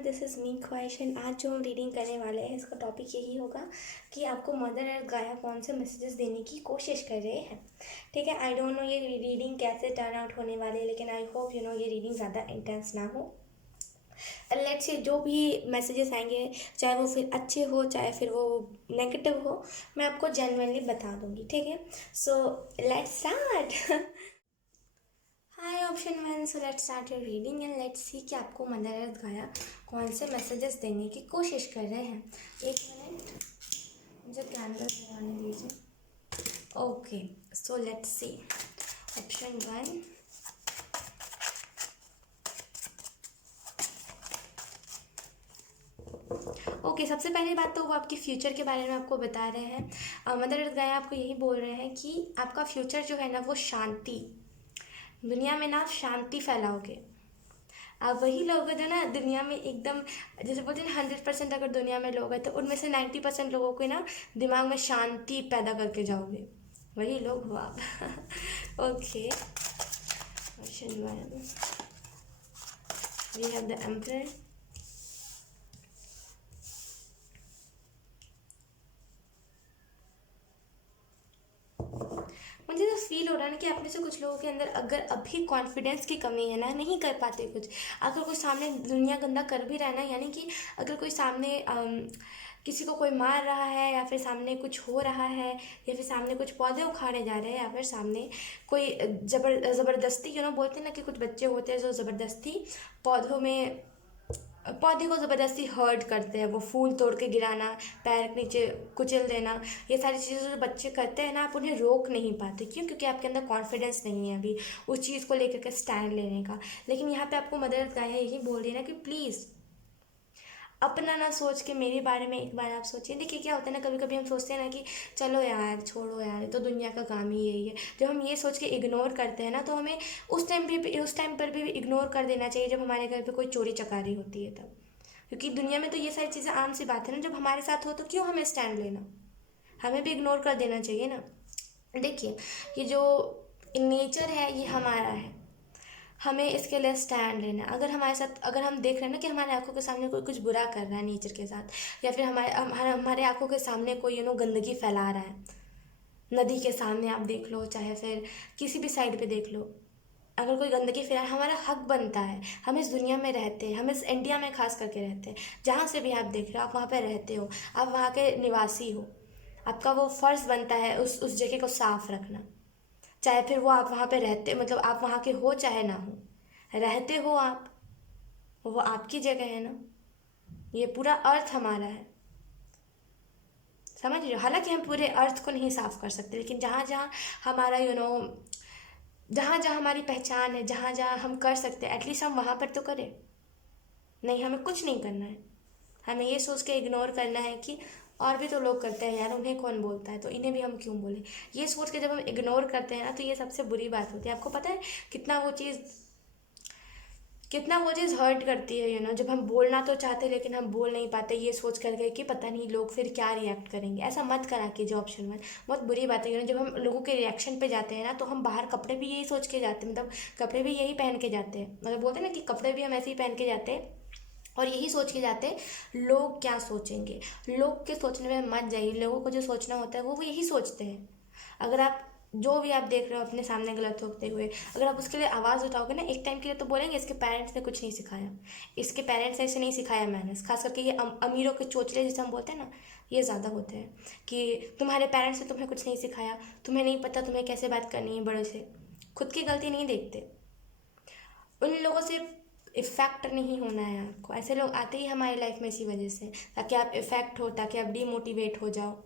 Everyone, this is me ख्वाहिश। आज जो हम रीडिंग करने वाले हैं इसका टॉपिक यही होगा कि आपको मदर अर्थ गाया कौन से मैसेजेस देने की कोशिश कर रहे हैं। ठीक है, आई डोंट नो ये रीडिंग कैसे टर्न आउट होने वाली है, लेकिन आई होप ये रीडिंग ज़्यादा इंटेंस ना हो। लेट्स से जो भी मैसेजेस आएंगे, चाहे वो फिर अच्छे हो चाहे फिर वो नेगेटिव हो, मैं आपको जेन्युइनली बता दूंगी। ठीक है, सो let's start. Hi option one, so let's start your reading and let's see कि आपको मदर अर्थ गाया कौन से मैसेजेस देने की कोशिश कर रहे हैं। एक मिनट, मुझे कैंडल लगाने दीजिए। Okay, so let's see option one. Okay, सबसे पहली बात तो वो आपके फ्यूचर के बारे में आपको बता रहे हैं। मदर अर्थ गाया आपको यही बोल रहे हैं कि आपका फ्यूचर जो है ना, वो शांति, दुनिया में ना आप शांति फैलाओगे। आप वही लोग हो जो ना दुनिया में एकदम, जैसे बोलते हैं 100% अगर दुनिया में लोग हैं तो उनमें से 90% लोगों को ना दिमाग में शांति पैदा करके जाओगे, वही लोग हो आप। Okay, question one, we have the emperor. मुझे तो फील हो रहा है ना कि आप में से कुछ लोगों के अंदर अगर अभी कॉन्फिडेंस की कमी है ना, नहीं कर पाते कुछ। अगर कोई सामने दुनिया गंदा कर भी रहा है ना, यानी कि अगर कोई सामने किसी को कोई मार रहा है, या फिर सामने कुछ हो रहा है, या फिर सामने कुछ पौधे उखाड़े जा रहे हैं, या फिर सामने कोई ज़बरदस्ती बोलते हैं ना कि कुछ बच्चे होते हैं जो ज़बरदस्ती पौधों में पौधे को ज़बरदस्ती हर्ट करते हैं, वो फूल तोड़ के गिराना, पैर के नीचे कुचल देना, ये सारी चीज़ें जो बच्चे करते हैं ना, आप उन्हें रोक नहीं पाते। क्यों? क्योंकि आपके अंदर कॉन्फिडेंस नहीं है अभी उस चीज़ को लेकर के स्टैंड लेने का। लेकिन यहाँ पे आपको मदर अर्थ गाया यही बोल रही है ना कि प्लीज़ अपना ना सोच के मेरे बारे में एक बार आप सोचिए। देखिए क्या होता है ना, कभी कभी हम सोचते हैं ना कि चलो यार छोड़ो यार, तो दुनिया का काम ही यही है। जब हम ये सोच के इग्नोर करते हैं ना, तो हमें उस टाइम पर भी इग्नोर कर देना चाहिए जब हमारे घर पे कोई चोरी चकारी होती है तब। क्योंकि दुनिया में तो ये सारी चीज़ें आम सी बात है ना, जब हमारे साथ हो तो क्यों हमें स्टैंड लेना, हमें भी इग्नोर कर देना चाहिए ना। देखिए, ये जो नेचर है ये हमारा है, हमें इसके लिए स्टैंड लेना है। अगर हमारे साथ, अगर हम देख रहे हैं ना कि हमारे आंखों के सामने कोई कुछ बुरा कर रहा है नेचर के साथ, या फिर हमारे आंखों के सामने कोई गंदगी फैला रहा है, नदी के सामने आप देख लो, चाहे फिर किसी भी साइड पे देख लो, अगर कोई गंदगी फैला, हमारा हक बनता है। हम इस दुनिया में रहते हैं, हम इस इंडिया में खास करके रहते हैं, जहाँ से भी आप देख रहे हो, आप वहाँ पे रहते हो, आप वहाँ के निवासी हो, आपका वो फ़र्ज़ बनता है उस जगह को साफ रखना। चाहे फिर वो आप वहाँ पे रहते, मतलब आप वहाँ के हो चाहे ना हो, रहते हो आप, वो आपकी जगह है ना, ये पूरा अर्थ हमारा है। समझ रहे हो? हालांकि हम पूरे अर्थ को नहीं साफ कर सकते, लेकिन जहाँ जहाँ हमारा जहाँ जहाँ हमारी पहचान है, जहाँ जहाँ हम कर सकते हैं, एटलीस्ट हम वहाँ पर तो करें। नहीं, हमें कुछ नहीं करना है, हमें ये सोच के इग्नोर करना है कि और भी तो लोग करते हैं यार, उन्हें कौन बोलता है, तो इन्हें भी हम क्यों बोले। ये सोच के जब हम इग्नोर करते हैं ना, तो ये सबसे बुरी बात होती है। आपको पता है कितना वो चीज़ हर्ट करती है, जब हम बोलना तो चाहते हैं लेकिन हम बोल नहीं पाते, ये सोच करके कि पता नहीं लोग फिर क्या रिएक्ट करेंगे। ऐसा मत करा कीजिए ऑप्शन वन, बहुत बुरी बात है। जब हम लोगों के रिएक्शन पे जाते हैं ना, तो हम बाहर कपड़े भी यही सोच के जाते हैं, मतलब कपड़े भी यही पहन के जाते हैं, मतलब बोलते हैं ना कि कपड़े भी हम ऐसे ही पहन के जाते हैं और यही सोच के जाते हैं लोग क्या सोचेंगे। लोग के सोचने में मत जाइए, लोगों को जो सोचना होता है वो यही सोचते हैं। अगर आप जो भी आप देख रहे हो अपने सामने गलत होते हुए, अगर आप उसके लिए आवाज़ उठाओगे ना, एक टाइम के लिए तो बोलेंगे इसके पेरेंट्स ने कुछ नहीं सिखाया, इसके पेरेंट्स ने ऐसे नहीं सिखाया मैनर्स। खास करके ये अमीरों के चोचले जिसे हम बोलते हैं ना, ये ज़्यादा होते हैं कि तुम्हारे पेरेंट्स ने तुम्हें कुछ नहीं सिखाया, तुम्हें नहीं पता तुम्हें कैसे बात करनी है बड़ों से। खुद की गलती नहीं देखते, उन लोगों से इफ़ेक्ट नहीं होना है आपको। ऐसे लोग आते ही हमारी लाइफ में इसी वजह से, ताकि आप इफ़ेक्ट हो, ताकि आप डीमोटिवेट हो जाओ।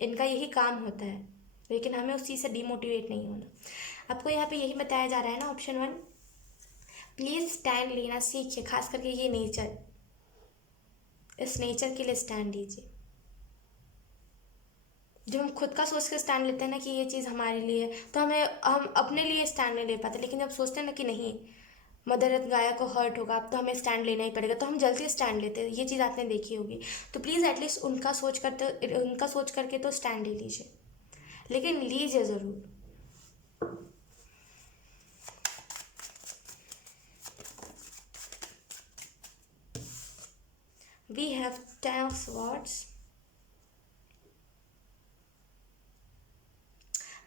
इनका यही काम होता है, लेकिन हमें उस चीज़ से डीमोटिवेट नहीं होना। आपको यहाँ पे यही बताया जा रहा है ना ऑप्शन वन, प्लीज़ स्टैंड लेना सीखिए, खास करके ये नेचर, इस नेचर के लिए स्टैंड लीजिए। जब हम खुद का सोच के स्टैंड लेते हैं ना कि ये चीज़ हमारे लिए, तो हम अपने लिए स्टैंड नहीं ले पाते। लेकिन जब सोचते हैं ना कि नहीं, मदर अर्थ गाया को हर्ट होगा, अब तो हमें स्टैंड लेना ही पड़ेगा, तो हम जल्दी स्टैंड लेते हैं। ये चीज़ आपने देखी होगी। तो प्लीज़ एटलीस्ट उनका सोच करके तो स्टैंड ले लीजिए, लेकिन लीजिए ज़रूर। We have 10 of swords.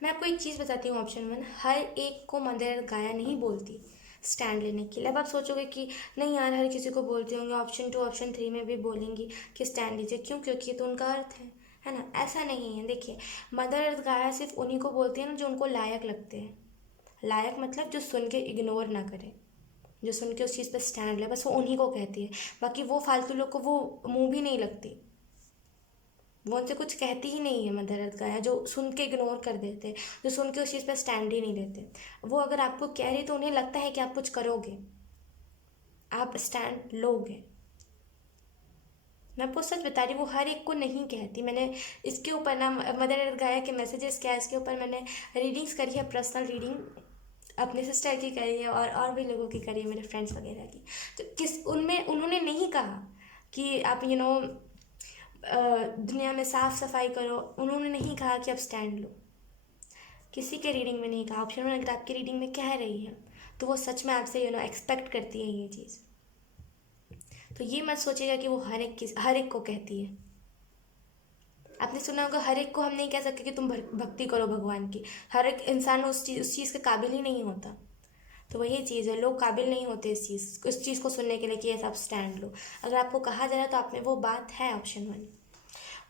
मैं आपको एक चीज़ बताती हूँ, ऑप्शन 1, हर एक को मदर गाया नहीं बोलती स्टैंड लेने के लिए। अब आप सोचोगे कि नहीं यार हर किसी को बोलते होंगे, ऑप्शन 2 ऑप्शन 3 में भी बोलेंगी कि स्टैंड लीजिए, क्यों? क्योंकि तो उनका अर्थ है ना? ऐसा नहीं है। देखिए, मदर अर्थ गाया सिर्फ उन्हीं को बोलती है ना जो उनको लायक लगते हैं। लायक मतलब जो सुन के इग्नोर ना करे, जो सुन के उस चीज़ पर स्टैंड ले, बस वो उन्हीं को कहती है। बाकी वो फालतू लोग को वो मुंह भी नहीं लगती, वो उनसे कुछ कहती ही नहीं है मदर अर्थ गाया, जो सुन के इग्नोर कर देते, जो सुन के उस चीज़ पर स्टैंड ही नहीं लेते। वो अगर आपको कह रही तो उन्हें लगता है कि आप कुछ करोगे, आप स्टैंड लोगे। मैं आपको सच बता रही हूँ, वो हर एक को नहीं कहती। मैंने इसके ऊपर ना मदर अर्थ गाया के मैसेजेस क्या है, इसके ऊपर मैंने रीडिंग्स करी है, पर्सनल रीडिंग अपने सिस्टर की करी है और भी लोगों की करी है, मेरे फ्रेंड्स वगैरह की। तो किस उनमें उन्होंने नहीं कहा कि आप दुनिया में साफ सफाई करो, उन्होंने नहीं कहा कि आप स्टैंड लो। किसी के रीडिंग में नहीं कहा। ऑप्शन 1 अगर आपकी रीडिंग में कह रही है तो वो सच में आपसे एक्सपेक्ट करती है ये चीज़। तो ये मत सोचिएगा कि वो हर एक को कहती है। आपने सुना होगा, हर एक को हम नहीं कह सकते कि तुम भक्ति करो भगवान की। हर एक इंसान उस चीज़ के काबिल ही नहीं होता। तो वही चीज़ है, लोग काबिल नहीं होते इस चीज़ को सुनने के लिए कि ऐसा आप स्टैंड लो। अगर आपको कहा जा रहा है तो आप में वो बात है, ऑप्शन 1।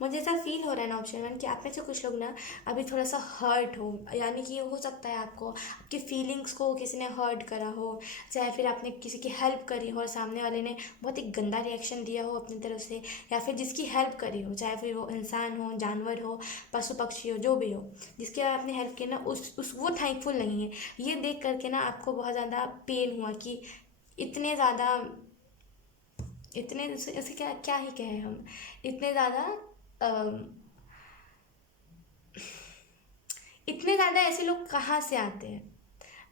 मुझे ऐसा फील हो रहा है ना, ऑप्शन 1, कि आप में से कुछ लोग ना अभी थोड़ा सा हर्ट हो, यानी कि ये हो सकता है आपको आपकी फीलिंग्स को किसी ने हर्ट करा हो, चाहे फिर आपने किसी की हेल्प करी हो और सामने वाले ने बहुत ही गंदा रिएक्शन दिया हो अपनी तरफ से, या फिर जिसकी हेल्प करी हो, चाहे फिर वो इंसान हो, जानवर हो, पशु पक्षी हो, जो भी हो, जिसके आपने हेल्प की ना, उस वो थैंकफुल नहीं है। ये देख करके ना आपको बहुत ज़्यादा पेन हुआ कि इतने ज़्यादा, इतने ऐसे क्या क्या ही कहें हम, इतने ज़्यादा इतने ज़्यादा ऐसे लोग कहाँ से आते हैं।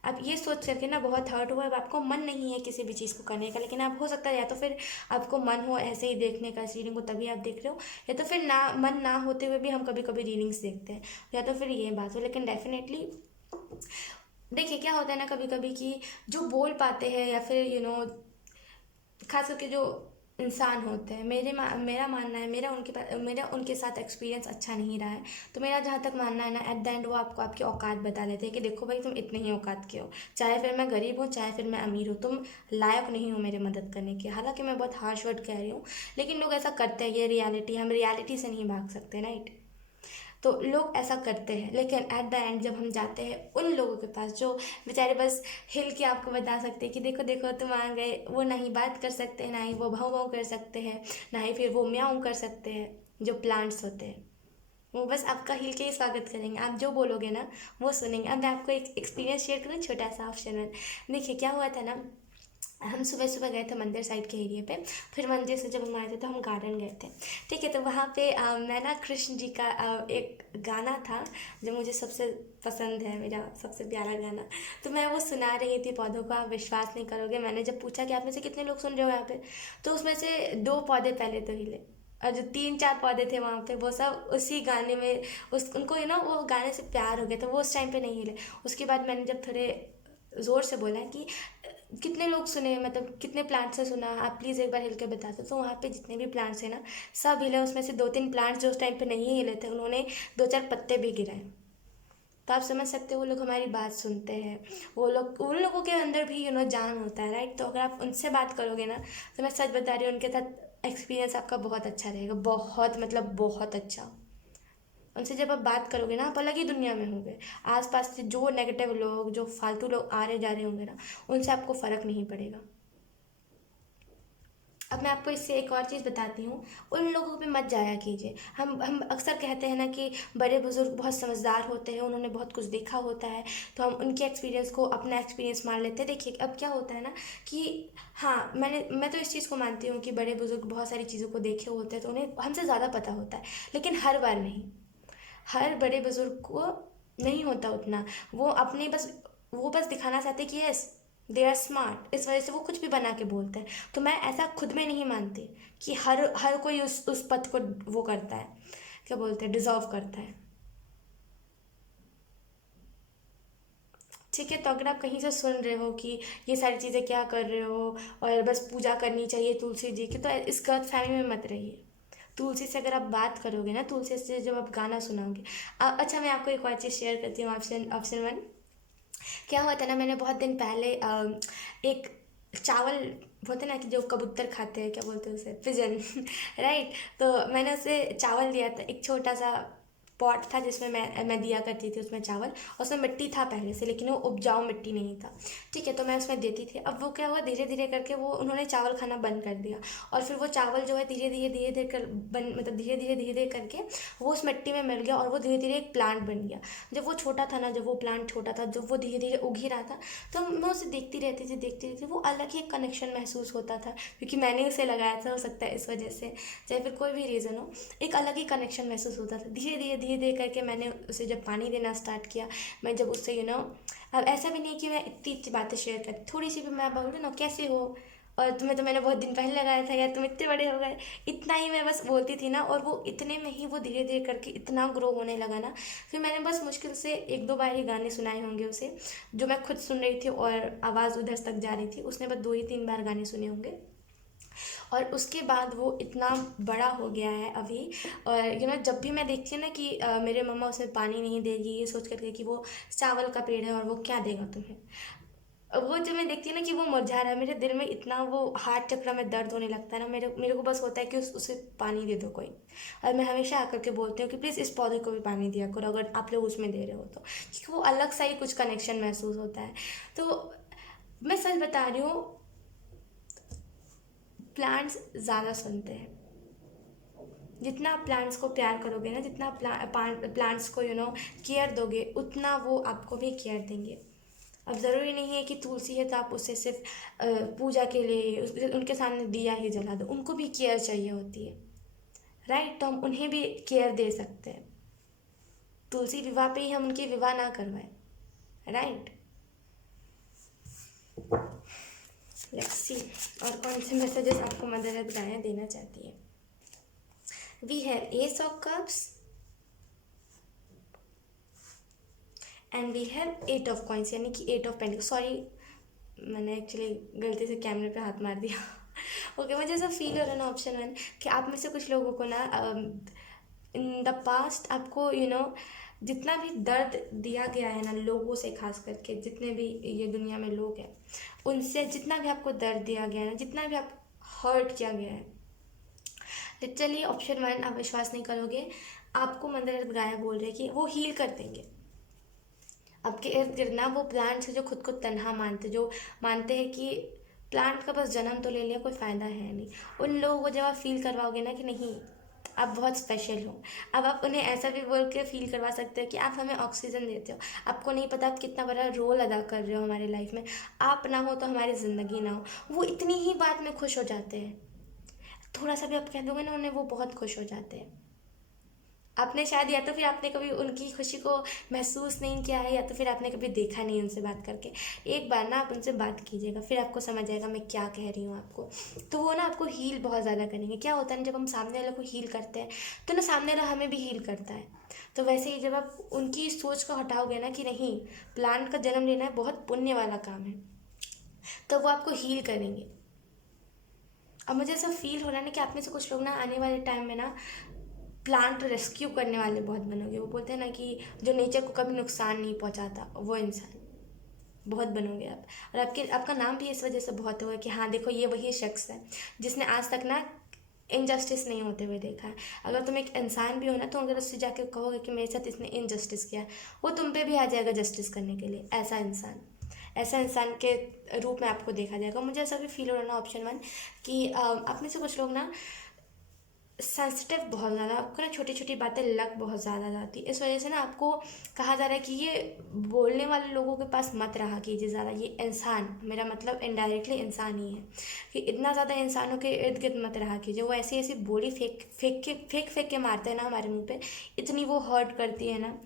अब ये सोच करके ना बहुत हर्ट हुआ, अब आपको मन नहीं है किसी भी चीज़ को करने का, लेकिन आप हो सकता है या तो फिर आपको मन हो ऐसे ही देखने का इस रीडिंग को, तभी आप देख रहे हो, या तो फिर ना मन ना होते हुए भी हम कभी कभी रीडिंग्स देखते हैं, या तो फिर ये बात हो। लेकिन डेफिनेटली देखिए क्या होता है ना कभी कभी कि जो बोल पाते हैं या फिर खास करके जो इंसान होते हैं, मेरा मानना है, मेरा उनके साथ एक्सपीरियंस अच्छा नहीं रहा है। तो मेरा जहाँ तक मानना है ना, एट द एंड वो आपको आपकी औकात बता देते हैं कि देखो भाई तुम इतने ही औकात के हो, चाहे फिर मैं गरीब हूँ चाहे फिर मैं अमीर हूँ, तुम लायक नहीं हो मेरी मदद करने की। हालांकि मैं बहुत हार्श वर्ड कह रही हूँ, लेकिन लोग ऐसा करते हैं, ये रियलिटी, हम रियलिटी से नहीं भाग सकते, राइट? तो लोग ऐसा करते हैं, लेकिन एट द एंड जब हम जाते हैं उन लोगों के पास जो बेचारे बस हिल के आपको बता सकते हैं कि देखो देखो तुम आ गए, वो ना ही बात कर सकते हैं, ना ही वो भाव भाव कर सकते हैं, ना ही फिर वो म्याऊं कर सकते हैं, जो प्लांट्स होते हैं वो बस आपका हिल के ही स्वागत करेंगे, आप जो बोलोगे ना वो सुनेंगे। अब मैं आपको एक एक्सपीरियंस शेयर करूँ छोटा सा, ऑप्शन 1। देखिए क्या हुआ था ना, हम सुबह सुबह गए थे मंदिर साइड के एरिया पे, फिर मंदिर से जब हम आए थे तो हम गार्डन गए थे, ठीक है? तो वहाँ पे मैं ना कृष्ण जी का एक गाना था जो मुझे सबसे पसंद है, मेरा सबसे प्यारा गाना, तो मैं वो सुना रही थी पौधों को। आप विश्वास नहीं करोगे, मैंने जब पूछा कि आप में से कितने लोग सुन रहे हो यहाँ पे, तो उसमें से 2 पौधे पहले तो हिले, और जो 3-4 पौधे थे वहाँ पे वो सब उसी गाने में उनको वो गाने से प्यार हो गया, तो वो उस टाइम पे नहीं हिले। उसके बाद मैंने जब थोड़े ज़ोर से बोला कि कितने लोग सुने, मतलब कितने प्लांट से सुना, आप प्लीज़ एक बार हिल के बता दो, तो वहाँ पे जितने भी प्लांट्स हैं ना सब हिले। उसमें से 2-3 प्लांट्स जो उस टाइम पे नहीं हिले थे, उन्होंने 2-4 पत्ते भी गिराए। तो आप समझ सकते हो वो लोग हमारी बात सुनते हैं, वो लोग, उन लोगों के अंदर भी जान होता है, राइट? तो अगर आप उनसे बात करोगे ना, तो मैं सच बता रही हूँ उनके साथ एक्सपीरियंस आपका बहुत अच्छा रहेगा, बहुत मतलब बहुत अच्छा। उनसे जब आप बात करोगे ना, आप अलग ही दुनिया में होंगे। आसपास से जो नेगेटिव लोग, जो फालतू लोग आ रहे जा रहे होंगे ना, उनसे आपको फ़र्क नहीं पड़ेगा। अब मैं आपको इससे एक और चीज़ बताती हूँ, उन लोगों पे मत जाया कीजिए। हम अक्सर कहते हैं ना कि बड़े बुज़ुर्ग बहुत समझदार होते हैं, उन्होंने बहुत कुछ देखा होता है, तो हम उनके एक्सपीरियंस को अपना एक्सपीरियंस मान लेते हैं। देखिए अब क्या होता है ना कि हाँ, मैं तो इस चीज़ को मानती हूँ कि बड़े बुज़ुर्ग बहुत सारी चीज़ों को देखे होते हैं, तो उन्हें हमसे ज़्यादा पता होता है, लेकिन हर बार नहीं। हर बड़े बुजुर्ग को नहीं होता उतना, वो बस दिखाना चाहते कि यस दे आर स्मार्ट, इस वजह से वो कुछ भी बना के बोलते हैं। तो मैं ऐसा खुद में नहीं मानती कि हर हर कोई उस पद को वो करता है, क्या बोलते हैं, डिजर्व करता है। ठीक है। तो अगर आप कहीं से सुन रहे हो कि ये सारी चीज़ें क्या कर रहे हो और बस पूजा करनी चाहिए तुलसी जी की, तो इस गलत फहमी में मत रहिए। तुलसी से अगर आप बात करोगे ना, तुलसी से जब आप गाना सुनाओगे। अच्छा, मैं आपको एक और चीज़ शेयर करती हूँ। ऑप्शन ऑप्शन वन, क्या हुआ था ना, मैंने बहुत दिन पहले एक चावल होते ना कि जो कबूतर खाते हैं, क्या बोलते हैं उसे, पिजन राइट। तो मैंने उसे चावल दिया था, एक छोटा सा पॉट था जिसमें मैं दिया करती थी उसमें चावल, और उसमें मिट्टी था पहले से, लेकिन वो उपजाऊ मिट्टी नहीं था। ठीक है, तो मैं उसमें देती थी। अब वो क्या हुआ, धीरे धीरे करके वो उन्होंने चावल खाना बंद कर दिया, और फिर वो चावल जो है धीरे धीरे कर मतलब धीरे धीरे करके वो उस मिट्टी में मिल गया, और वो धीरे धीरे एक प्लांट बन गया। जब वो छोटा था ना, जब वो प्लांट छोटा था, जब वो धीरे धीरे उग ही रहा था, तो मैं उसे देखती रहती थी। वो अलग ही एक कनेक्शन महसूस होता था, क्योंकि मैंने उसे लगाया था, हो सकता है इस वजह से, चाहे फिर कोई भी रीज़न हो, एक अलग ही कनेक्शन महसूस होता था। धीरे धीरे करके मैंने उसे जब पानी देना स्टार्ट किया, मैं जब उससे अब ऐसा भी नहीं कि मैं इतनी इतनी बातें शेयर करती, थोड़ी सी भी मैं बोल रही ना, कैसे हो, और तुम्हें तो मैंने बहुत दिन पहले लगाया था यार, तुम इतने बड़े हो गए, इतना ही मैं बस बोलती थी ना, और वो इतने में ही वो धीरे धीरे करके इतना ग्रो होने लगा ना। फिर मैंने बस मुश्किल से एक दो बार ही गाने सुनाए होंगे उसे, जो मैं खुद सुन रही थी और आवाज़ उधर तक जा रही थी, उसने बस दो ही तीन बार गाने सुने होंगे। और उसके बाद वो इतना बड़ा हो गया है अभी। और जब भी मैं देखती हूँ ना कि मेरे मम्मा उसमें पानी नहीं देगी, ये सोच करके कि वो चावल का पेड़ है और वो क्या देगा तुम्हें, वो जब मैं देखती हूँ ना कि वो मुरझा रहा है, मेरे दिल में इतना वो हार्ट चक्र में दर्द होने लगता है ना, मेरे मेरे को बस होता है कि उसे पानी दे दो कोई। और मैं हमेशा आकर के बोलती हूँ कि प्लीज़ इस पौधे को भी पानी दिया करो, अगर आप लोग उसमें दे रहे हो तो, क्योंकि वो अलग सा ही कुछ कनेक्शन महसूस होता है। तो मैं सच बता रही हूँ, प्लांट्स ज़्यादा सुनते हैं। जितना आप प्लांट्स को प्यार करोगे ना, जितना प्लांट्स को केयर दोगे, उतना वो आपको भी केयर देंगे। अब ज़रूरी नहीं है कि तुलसी है तो आप उसे सिर्फ पूजा के लिए उनके सामने दिया ही जला दो, उनको भी केयर चाहिए होती है, राइट। तो हम उन्हें भी केयर दे सकते हैं। तुलसी विवाह पे ही हम उनकी विवाह ना करवाएं, राइट। लेट्स सी, और कौन से मैसेजेस आपको मदर अर्थ गाया देना चाहती है। We have ace of cups and we have eight of coins, यानी कि एट ऑफ पेंटिकल्स। सॉरी, मैंने एक्चुअली गलती से कैमरे पे हाथ मार दिया। ओके, मुझे ऐसा फील हो रहा है ना, ऑप्शन वन, कि आप में से कुछ लोगों को ना इन द पास्ट आपको जितना भी दर्द दिया गया है ना लोगों से, खास करके जितने भी ये दुनिया में लोग हैं, उनसे जितना भी आपको दर्द दिया गया है ना, जितना भी आप हर्ट किया गया है, लिटरली ऑप्शन वन, आप विश्वास नहीं करोगे, आपको मदर अर्थ गाया बोल रहे हैं कि वो हील कर देंगे। आपके इर्द गिर्द ना वो प्लांट्स है जो खुद को तन्हा जो मानते हैं कि प्लांट का बस जन्म तो ले लिया, कोई फ़ायदा है नहीं, उन लोगों को जब आप फील करवाओगे ना कि नहीं, आप बहुत स्पेशल हो, अब आप उन्हें ऐसा भी बोल के फील करवा सकते हो कि आप हमें ऑक्सीजन देते हो, आपको नहीं पता आप कितना बड़ा रोल अदा कर रहे हो हमारे लाइफ में, आप ना हो तो हमारी ज़िंदगी ना हो। वो इतनी ही बात में खुश हो जाते हैं, थोड़ा सा भी आप कह दोगे ना उन्हें, वो बहुत खुश हो जाते हैं। आपने शायद, या तो फिर आपने कभी उनकी खुशी को महसूस नहीं किया है, या तो फिर आपने कभी देखा नहीं उनसे बात करके। एक बार ना आप उनसे बात कीजिएगा, फिर आपको समझ आएगा मैं क्या कह रही हूँ आपको। तो वो ना आपको हील बहुत ज़्यादा करेंगे। क्या होता है ना, जब हम सामने वाले को हील करते हैं तो ना सामने वाला हमें भी हील करता है। तो वैसे ही जब आप उनकी सोच को हटाओगे ना कि नहीं, प्लांट का जन्म लेना है बहुत पुण्य वाला काम है, तो वो आपको हील करेंगे। अब मुझे ऐसा फील हो रहा है ना कि आप में से कुछ लोग ना आने वाले टाइम में ना प्लांट रेस्क्यू करने वाले बहुत बनोगे। वो बोलते हैं ना कि जो नेचर को कभी नुकसान नहीं पहुंचाता, वो इंसान बहुत बनोगे आप। और आपका नाम भी इस वजह से बहुत हुआ कि हाँ देखो, ये वही शख्स है जिसने आज तक ना इनजस्टिस नहीं होते हुए देखा है। अगर तुम एक इंसान भी हो ना, तो अगर उससे जाके कहोगे कि मेरे साथ इसने इनजस्टिस किया, वो तुम पे भी आ जाएगा जस्टिस करने के लिए। ऐसा इंसान के रूप में आपको देखा जाएगा। मुझे ऐसा भी फील हो रहा है ना, ऑप्शन वन, कि आप में से कुछ लोग ना सेंसिटिव बहुत ज़्यादा, आपको ना छोटी छोटी बातें लग बहुत ज़्यादा जाती है। इस वजह से ना आपको कहा जा रहा है कि ये बोलने वाले लोगों के पास मत रहा कीजिए ज़्यादा। ये इंसान, मेरा मतलब इनडायरेक्टली इंसान ही है, कि इतना ज़्यादा इंसानों के इर्द गिर्द मत रहा कीजिए। वो ऐसी ऐसी बोली फेंक के मारते हैं ना हमारे मुंह पे, इतनी वो हर्ट करती है ना,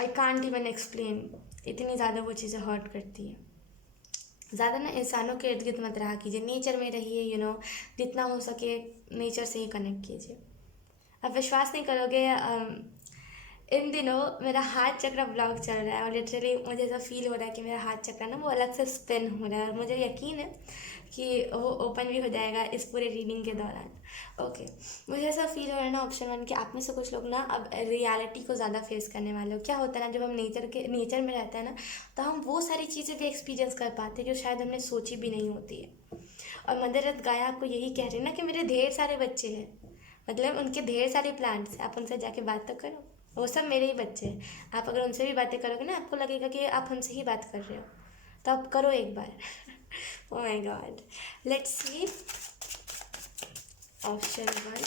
आई कांट इवन एक्सप्लेन, इतनी ज़्यादा वो चीज़ें हर्ट करती हैं। ज़्यादा ना इंसानों के इर्द गिर्द मत रहा कीजिए, नेचर में रहिए, जितना हो सके नेचर से ही कनेक्ट कीजिए। आप विश्वास नहीं करोगे, इन दिनों मेरा हाथ चक्र ब्लॉक चल रहा है और लिटरली मुझे ऐसा फील हो रहा है कि मेरा हाथ चक्र ना वो अलग से स्पिन हो रहा है, और मुझे यकीन है कि वो ओपन भी हो जाएगा इस पूरे रीडिंग के दौरान। ओके, मुझे ऐसा फील हो रहा है ना ऑप्शन वन कि आप में से कुछ लोग ना अब रियलिटी को ज़्यादा फेस करने वाले हो। क्या होता है ना, जब हम नेचर में रहते हैं ना, तो हम वो सारी चीज़ें भी एक्सपीरियंस कर पाते हैं जो शायद हमने सोची भी नहीं होती है। और मदर अर्थ गाया आपको यही कह रही है ना कि मेरे ढेर सारे बच्चे हैं, मतलब उनके ढेर सारे प्लांट्स हैं, आप उनसे जाके बात तो करो, वो सब मेरे ही बच्चे हैं। आप अगर उनसे भी बातें करोगे ना, आपको लगेगा कि आप हमसे ही बात कर रहे हो, तो आप करो एक बार। Oh my God, let's see option one.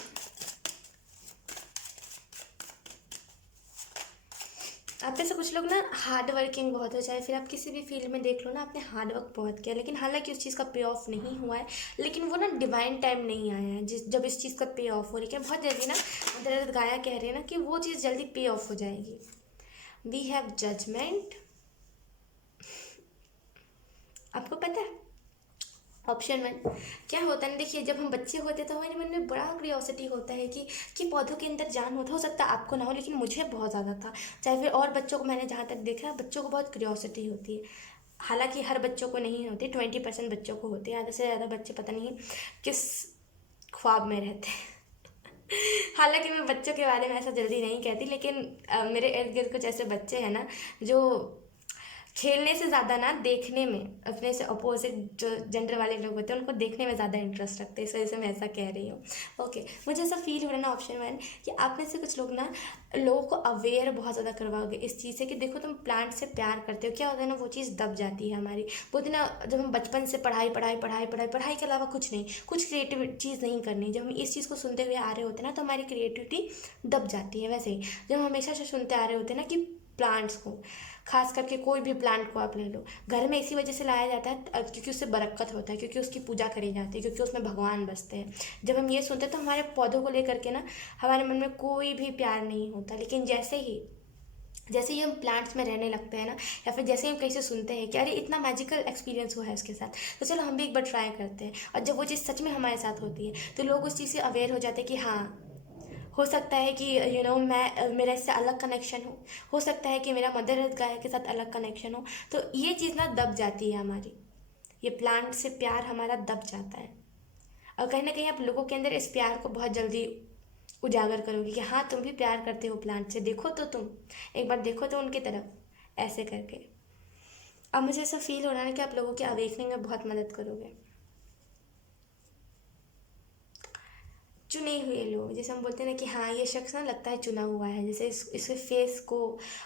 आप में से कुछ लोग ना हार्ड वर्किंग बहुत हो, चाहे फिर आप किसी भी फील्ड में देख लो ना, आपने हार्ड वर्क बहुत किया, लेकिन हालांकि उस चीज़ का पे ऑफ नहीं हुआ है, लेकिन वो ना डिवाइन टाइम नहीं आया है जिस जब इस चीज़ का पे ऑफ हो, लेकिन बहुत जल्दी ना मदर गाया कह रहे हैं ना कि वो चीज़ जल्दी पे ऑफ हो जाएगी। We have judgement. आपको पता है ऑप्शन वन क्या होता है ना, देखिए जब हम बच्चे होते हैं तो हमारे मन में बड़ा क्यूरियोसिटी होता है कि पौधों के अंदर जान होता, हो सकता है आपको ना हो, लेकिन मुझे बहुत ज़्यादा था। चाहे फिर और बच्चों को, मैंने जहाँ तक देखा है बच्चों को बहुत क्यूरियोसिटी होती है। हालांकि हर बच्चों को नहीं होती, 20% बच्चों को होती है, आधे से ज़्यादा बच्चे पता नहीं किस ख्वाब में रहते हैं। हालांकि मैं बच्चों के बारे में ऐसा जल्दी नहीं कहती, लेकिन मेरे इर्द गिर्द कुछ ऐसे बच्चे हैं ना जो खेलने से ज़्यादा ना देखने में, अपने से अपोजिट जो जेंडर वाले लोग होते हैं उनको देखने में ज़्यादा इंटरेस्ट रखते हैं, इस वजह से मैं ऐसा कह रही हूँ। ओके, मुझे ऐसा फील हो रहा है ना ऑप्शन वन कि आप में से कुछ लोग ना लोगों को अवेयर बहुत ज़्यादा करवाओगे इस चीज़ से कि देखो तुम प्लांट से प्यार करते हो। क्या होता है ना, वो चीज़ दब जाती है हमारी। बोलते ना, जब हम बचपन से पढ़ाई पढ़ाई पढ़ाई पढ़ाई पढ़ाई के अलावा कुछ नहीं, कुछ क्रिएटिव चीज़ नहीं करनी, जब हम इस चीज़ को सुनते हुए आ रहे होते हैं ना तो हमारी क्रिएटिविटी दब जाती है। वैसे ही जब हम हमेशा से सुनते आ रहे होते हैं ना कि प्लांट्स को, खास करके कोई भी प्लांट को आप ले लो, घर में इसी वजह से लाया जाता है क्योंकि उससे बरकत होता है, क्योंकि उसकी पूजा करी जाती है, क्योंकि उसमें भगवान बसते हैं। जब हम ये सुनते हैं तो हमारे पौधों को लेकर के ना हमारे मन में कोई भी प्यार नहीं होता, लेकिन जैसे ही हम प्लांट्स में रहने लगते हैं ना, या फिर जैसे ही हम कहीं से सुनते हैं कि अरे इतना मैजिकल एक्सपीरियंस हुआ है उसके साथ, तो चलो हम भी एक बार ट्राई करते हैं, और जब वो चीज़ सच में हमारे साथ होती है तो लोग उस चीज़ से अवेयर हो जाते हैं कि हाँ, हो सकता है कि मैं मेरा इससे अलग कनेक्शन हो सकता है कि मेरा मदर अर्थ गाय के साथ अलग कनेक्शन हो। तो ये चीज़ ना दब जाती है हमारी, ये प्लांट से प्यार हमारा दब जाता है। और कहीं ना कहीं आप लोगों के अंदर इस प्यार को बहुत जल्दी उजागर करोगे कि हाँ तुम भी प्यार करते हो प्लांट से, देखो तो तुम एक बार देखो तो उनकी तरफ, ऐसे करके। अब मुझे ऐसा फील हो रहा है कि आप लोगों के अवेकनिंग में बहुत मदद करोगे। चुने हुए लोग, जैसे हम बोलते हैं ना कि हाँ ये शख्स ना लगता है चुना हुआ है, जैसे इसके फेस को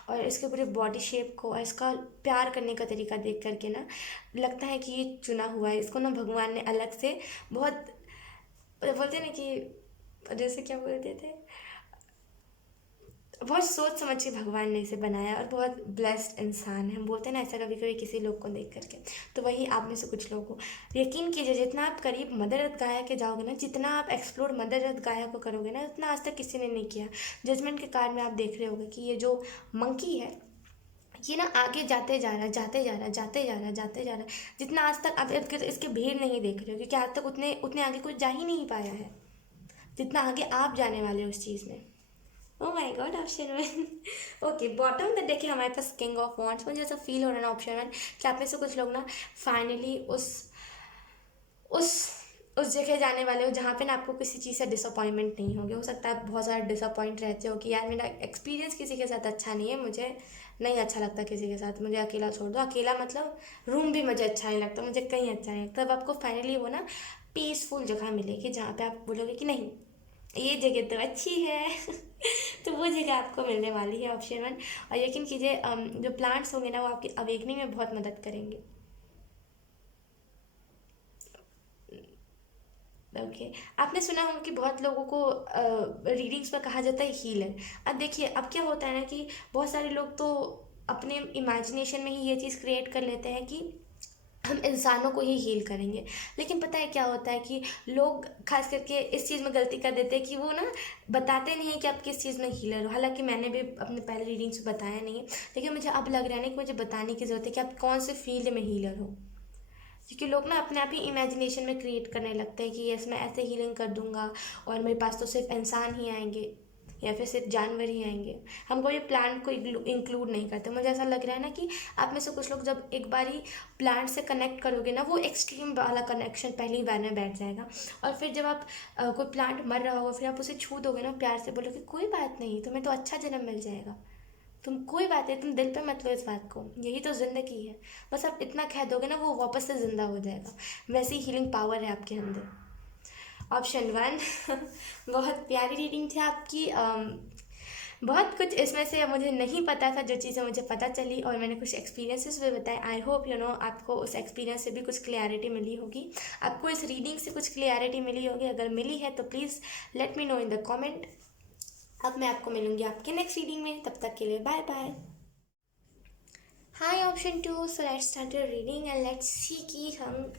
और इसके पूरे बॉडी शेप को और इसका प्यार करने का तरीका देख करके ना लगता है कि ये चुना हुआ है, इसको ना भगवान ने अलग से बहुत, बोलते हैं ना कि जैसे क्या बोलते थे, बहुत सोच समझ के भगवान ने इसे बनाया और बहुत ब्लेस्ड इंसान है, हम बोलते हैं ना ऐसा कभी कभी किसी लोग को देख करके। तो वही आप में से कुछ लोग हो। यकीन कीजिए जितना आप करीब मदर अर्थ गाया के जाओगे ना, जितना आप एक्सप्लोर मदर अर्थ गाया को करोगे ना, उतना आज तक किसी ने नहीं किया। जजमेंट के कार्ड में आप देख रहे होगे कि ये जो मंकी है ये ना आगे जाते जा रहा है, जाते जा रहा है, जाते जा रहा है, जाते जा रहा है। जितना आज तक आप इसके भीड़ नहीं देख रहे हो, क्योंकि आज तक उतने उतने आगे कुछ जा ही नहीं पाया है जितना आगे आप जाने वाले हो उस चीज़ में। ओ my God, option one. Okay, bottom the देखिए हमारे पास किंग ऑफ वॉन्ड्स। मुझे ऐसा फील हो रहा है ना ऑप्शन वन कि आप में से कुछ लोग ना फाइनली उस उस जगह जाने वाले हो जहाँ पे ना आपको किसी चीज़ से डिसअपॉइंटमेंट नहीं होगी। हो सकता है आप बहुत ज़्यादा डिसअपॉइंट रहते हो कि यार मेरा एक्सपीरियंस किसी के साथ अच्छा नहीं है, मुझे नहीं अच्छा लगता किसी के साथ, मुझे अकेला छोड़ दो। अकेला मतलब रूम भी मुझे अच्छा नहीं लगता, मुझे कहीं अच्छा नहीं लगता। तब आपको फाइनली वो ना पीसफुल जगह मिलेगी जहाँ पे आप बोलोगे कि नहीं ये जगह तो अच्छी है। तो वो जगह आपको मिलने वाली है, ऑप्शन वन। और यकीन कीजिए जो प्लांट्स होंगे ना वो आपकी अवेकनिंग में बहुत मदद करेंगे। ओके, आपने सुना होगा कि बहुत लोगों को रीडिंग्स में कहा जाता है हीलर। अब देखिए अब क्या होता है ना कि बहुत सारे लोग तो अपने इमेजिनेशन में ही ये चीज़ क्रिएट कर लेते हैं कि हम इंसानों को ही हील करेंगे, लेकिन पता है क्या होता है कि लोग खास करके इस चीज़ में गलती कर देते हैं कि वो ना बताते नहीं है कि आप किस चीज़ में हीलर हो। हालांकि मैंने भी अपने पहले रीडिंग्स में बताया नहीं है, लेकिन मुझे अब लग रहा है ना कि मुझे बताने की ज़रूरत है कि आप कौन से फील्ड में हीलर हो, क्योंकि लोग ना अपने आप ही इमेजिनेशन में क्रिएट करने लगते हैं कि यस मैं ऐसे हीलिंग कर दूंगा और मेरे पास तो सिर्फ इंसान ही आएंगे। या फिर सिर्फ जानवर ही आएंगे। हम कोई प्लांट को इंक्लूड नहीं करते। मुझे ऐसा लग रहा है ना कि आप में से कुछ लोग जब एक बार ही प्लांट से कनेक्ट करोगे ना, वो एक्सट्रीम वाला कनेक्शन पहली बार में बैठ जाएगा। और फिर जब आप कोई प्लांट मर रहा होगा, फिर आप उसे छू दोगे ना, प्यार से बोलोगे कोई बात नहीं, तुम्हें तो अच्छा जन्म मिल जाएगा, तुम कोई बात नहीं, तुम दिल पे मत लो इस बात को, यही तो ज़िंदगी है। बस आप इतना कह दोगे ना, वो वापस से ज़िंदा हो जाएगा। वैसी हीलिंग पावर है आपके अंदर। ऑप्शन 1 बहुत प्यारी रीडिंग थी आपकी। बहुत कुछ इसमें से मुझे नहीं पता था, जो चीज़ें मुझे पता चली और मैंने कुछ एक्सपीरियंसेस भी बताए। आई होप आपको उस एक्सपीरियंस से भी कुछ क्लियरिटी मिली होगी, आपको इस रीडिंग से कुछ क्लियरिटी मिली होगी। अगर मिली है तो please let me know in the comment. अब मैं आपको मिलूंगी आपके नेक्स्ट रीडिंग में, तब तक के लिए bye bye. Hi option 2, so let's start your reading and let's see कि हम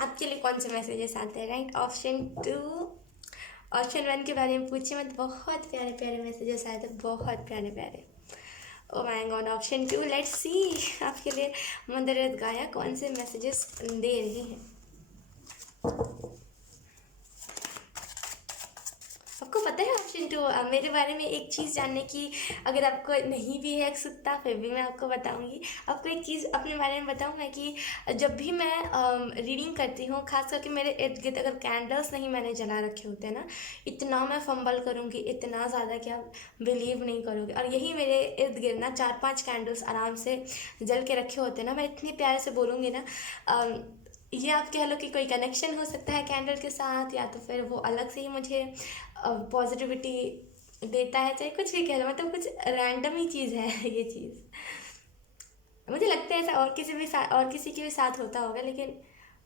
आपके लिए कौन से मैसेजेस आते हैं। राइट, ऑप्शन 2, ऑप्शन 1 के बारे में पूछिए मत, बहुत प्यारे प्यारे मैसेजेस आए थे, बहुत प्यारे प्यारे। ओ my God, option 2, let's see आपके लिए मदर अर्थ गाया कौन से मैसेजेस दे रही हैं। आपको पता है ऑप्शन 2 मेरे बारे में एक चीज़ जानने की, अगर आपको नहीं भी है उत्सुकता, फिर भी मैं आपको बताऊंगी। आपको एक चीज़ अपने बारे में बताऊंगा कि जब भी मैं रीडिंग करती हूँ, खास करके मेरे इर्द गिर्द अगर कैंडल्स नहीं मैंने जला रखे होते हैं ना, इतना मैं फंबल करूँगी, इतना ज़्यादा कि आप बिलीव नहीं करोगे। और यही मेरे इर्द गिर्द ना 4-5 कैंडल्स आराम से जल के रखे होते हैं ना, मैं इतनी प्यारे से बोलूँगी ना, ये आप कह लो कि कोई कनेक्शन हो सकता है कैंडल के साथ, या तो फिर वो अलग से ही मुझे पॉजिटिविटी देता है, चाहे कुछ भी कह लो, मतलब कुछ रैंडम ही चीज़ है ये चीज़। मुझे लगता है ऐसा और किसी के भी साथ होता होगा, लेकिन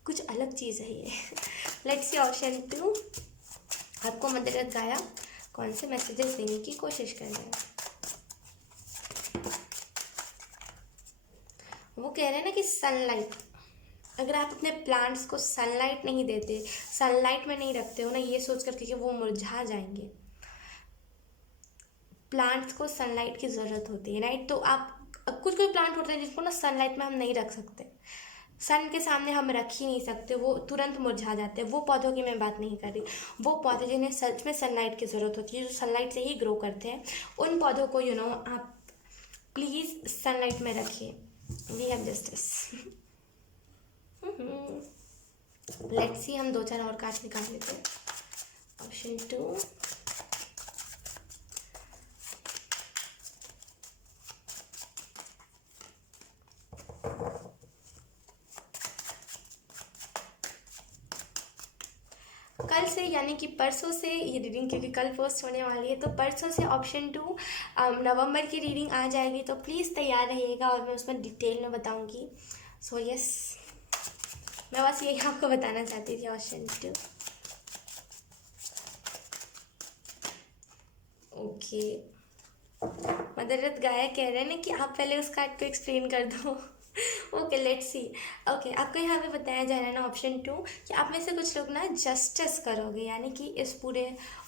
कुछ अलग चीज़ है ये। लेट्स सी ऑप्शन 2, आपको मदर अर्थ गाया कौन से मैसेजेस देने की कोशिश कर रहे हैं। वो कह रहे हैं ना कि सनलाइट, अगर आप अपने प्लांट्स को सनलाइट नहीं देते, सनलाइट में नहीं रखते हो ना, ये सोच करके कि वो मुरझा जाएंगे। प्लांट्स को सनलाइट की ज़रूरत होती है, राइट। तो आप कुछ कोई प्लांट होते हैं जिसको ना सनलाइट में हम नहीं रख सकते, सन के सामने हम रख ही नहीं सकते, वो तुरंत मुरझा जाते हैं। वो पौधों की मैं बात नहीं कर रही, वो पौधे जिन्हें सच में सनलाइट की ज़रूरत होती है, जो सनलाइट से ही ग्रो करते हैं, उन पौधों को आप प्लीज़ सनलाइट में रखिए। We have justice. Let's see, हम 2-4 और कार्ड निकाल लेते हैं। ऑप्शन 2, कल से यानी कि परसों से ये रीडिंग, क्योंकि कल पोस्ट होने वाली है, तो परसों से ऑप्शन 2 नवंबर की रीडिंग आ जाएगी, तो प्लीज़ तैयार रहिएगा और मैं उसमें डिटेल में बताऊंगी। सो यस, मैं बस यही आपको बताना चाहती थी। Option 2, okay. मदर अर्थ गाया कह रहे हैं ना कि आप पहले उस कार्ड को एक्सप्लेन कर दो। Okay, let's see. ओके, आपको यहाँ पे बताया जा रहा है ना ऑप्शन 2 कि आप में से कुछ लोग ना जस्टिस करोगे, यानी कि इस पूरे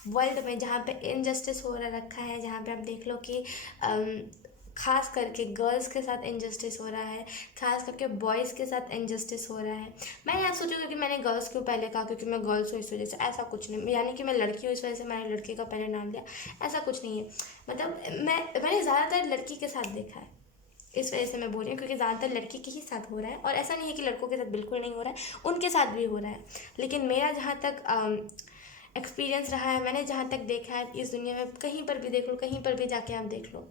वर्ल्ड में जहाँ पे इनजस्टिस हो रखा है, जहाँ पे आप देख लो कि खास करके गर्ल्स के साथ इनजस्टिस हो रहा है, खास करके बॉयज़ के साथ इनजस्टिस हो रहा है। मैं यहाँ सोचूंगी कि मैंने गर्ल्स क्यों पहले कहा, क्योंकि मैं गर्ल्स हूँ इस वजह से, ऐसा कुछ नहीं, यानी कि मैं लड़की हूँ इस वजह से मैंने लड़के का पहले नाम लिया, ऐसा कुछ नहीं है। मतलब मैंने ज़्यादातर लड़की के साथ देखा है, इस वजह से मैं बोल रही हूँ, क्योंकि ज़्यादातर लड़की के ही साथ हो रहा है। और ऐसा नहीं है कि लड़कों के साथ बिल्कुल नहीं हो रहा है, उनके साथ भी हो रहा है। लेकिन मेरा जहाँ तक एक्सपीरियंस रहा है, मैंने जहाँ तक देखा है, इस दुनिया में कहीं पर भी देख लो, कहीं पर भी जाके आप देख लो,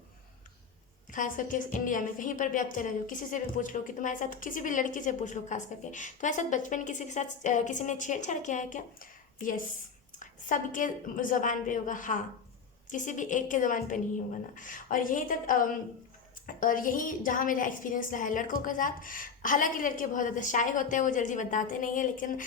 खास करके इस इंडिया में कहीं पर भी आप चले जाओ, किसी से भी पूछ लो कि तुम्हारे साथ, किसी भी लड़की से पूछ लो, खास करके तुम्हारे साथ बचपन किसी के साथ किसी ने छेड़छाड़ किया है क्या, यस, सबके ज़बान पे होगा हाँ, किसी भी एक के ज़बान पे नहीं होगा ना। और यही तक और यही जहाँ मेरा एक्सपीरियंस रहा है लड़कों के साथ। हालांकि लड़के बहुत ज़्यादा शाय होते हैं, वो जल्दी बताते नहीं हैं, लेकिन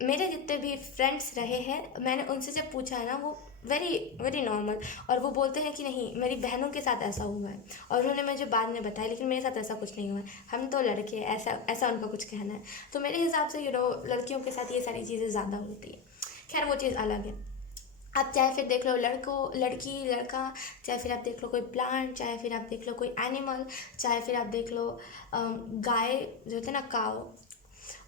मेरे जितने भी फ्रेंड्स रहे हैं, मैंने उनसे जब पूछा है ना, वो वेरी वेरी नॉर्मल, और वो बोलते हैं कि नहीं मेरी बहनों के साथ ऐसा हुआ है, और उन्होंने मुझे बाद में बताया, लेकिन मेरे साथ ऐसा कुछ नहीं हुआ है, हम तो लड़के, ऐसा ऐसा उनका कुछ कहना है। तो मेरे हिसाब से लड़कियों के साथ ये सारी चीज़ें ज़्यादा होती है। खैर वो चीज़ अलग है। आप चाहे फिर देख लो लड़की लड़का, चाहे फिर आप देख लो कोई प्लांट, चाहे फिर आप देख लो कोई एनिमल, चाहे फिर आप देख लो गाय जो होते हैं ना, काव,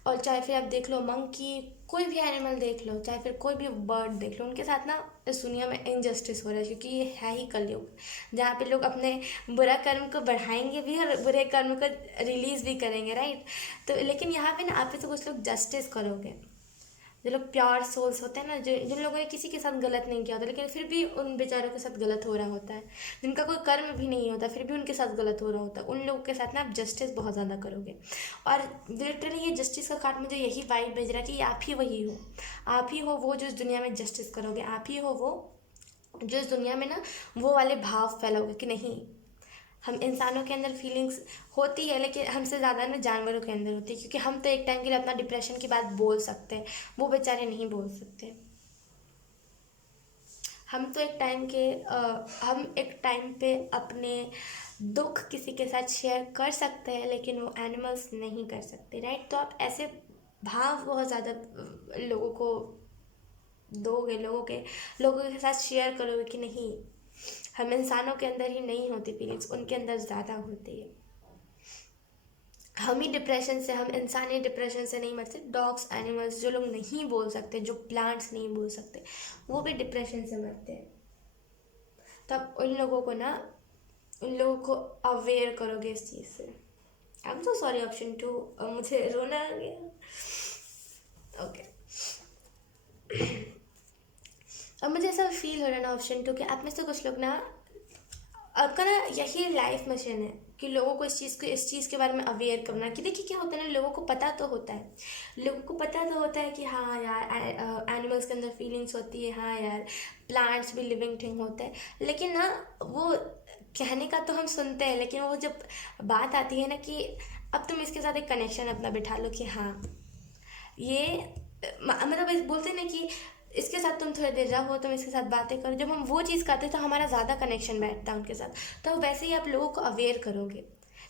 और चाहे फिर आप देख लो मंकी, कोई भी एनिमल देख लो, चाहे फिर कोई भी बर्ड देख लो, उनके साथ ना इस दुनिया में इनजस्टिस हो रहा है, क्योंकि ये है ही कलयुग जहाँ पे लोग अपने बुरा कर्म को बढ़ाएंगे भी और बुरे कर्म को रिलीज भी करेंगे, राइट। तो लेकिन यहाँ पे ना आप भी तो कुछ लोग जस्टिस करोगे, जो लोग प्योर सोल्स होते हैं ना, जो जिन लोगों ने किसी के साथ गलत नहीं किया होता लेकिन फिर भी उन बेचारों के साथ गलत हो रहा होता है, जिनका कोई कर्म भी नहीं होता फिर भी उनके साथ गलत हो रहा होता है, उन लोगों के साथ ना आप जस्टिस बहुत ज़्यादा करोगे। और लिटरली ये जस्टिस का कार्ड मुझे यही वाइब भेज रहा है कि आप ही वही हो, आप ही हो वो जो इस दुनिया में जस्टिस करोगे, आप ही हो वो जो इस दुनिया में ना वो वाले भाव फैलाओगे कि नहीं, हम इंसानों के अंदर फीलिंग्स होती है लेकिन हमसे ज़्यादा ना जानवरों के अंदर होती है, क्योंकि हम तो एक टाइम के लिए अपना डिप्रेशन की बात बोल सकते हैं, वो बेचारे नहीं बोल सकते। हम तो हम एक टाइम पे अपने दुख किसी के साथ शेयर कर सकते हैं लेकिन वो एनिमल्स नहीं कर सकते, राइट। तो आप ऐसे भाव बहुत ज़्यादा लोगों को दोगे, लोगों के साथ शेयर करोगे कि नहीं, हम इंसानों के अंदर ही नहीं होती फीलिंग्स, उनके अंदर ज़्यादा होती है। हम इंसान ही डिप्रेशन से नहीं मरते, डॉग्स, एनिमल्स, जो लोग नहीं बोल सकते, जो प्लांट्स नहीं बोल सकते, वो भी डिप्रेशन से मरते हैं। तो आप उन लोगों को अवेयर करोगे इस चीज़ से। आई एम सो सॉरी ऑप्शन 2, मुझे रोना आ गया। ओके अब मुझे ऐसा फील हो रहा है ना ऑप्शन 2 कि आप में से कुछ लोग ना, आपका ना यही लाइफ मिशन है कि लोगों को इस चीज़ के बारे में अवेयर करना, कि देखिए क्या होता है ना, लोगों को पता तो होता है कि हाँ यार एनिमल्स के अंदर फीलिंग्स होती है, हाँ यार प्लांट्स भी लिविंग थिंग होते हैं, लेकिन ना वो कहने का तो हम सुनते हैं, लेकिन वो जब बात आती है ना कि अब तुम इसके साथ एक कनेक्शन अपना बिठा लो कि हाँ ये मतलब बोलते हैं ना कि इसके साथ तुम थोड़ी देर रहो, तुम इसके साथ बातें करो, जब हम वो चीज़ करते हैं तो हमारा ज़्यादा कनेक्शन बैठता है उनके साथ। तो वैसे ही आप लोगों को अवेयर करोगे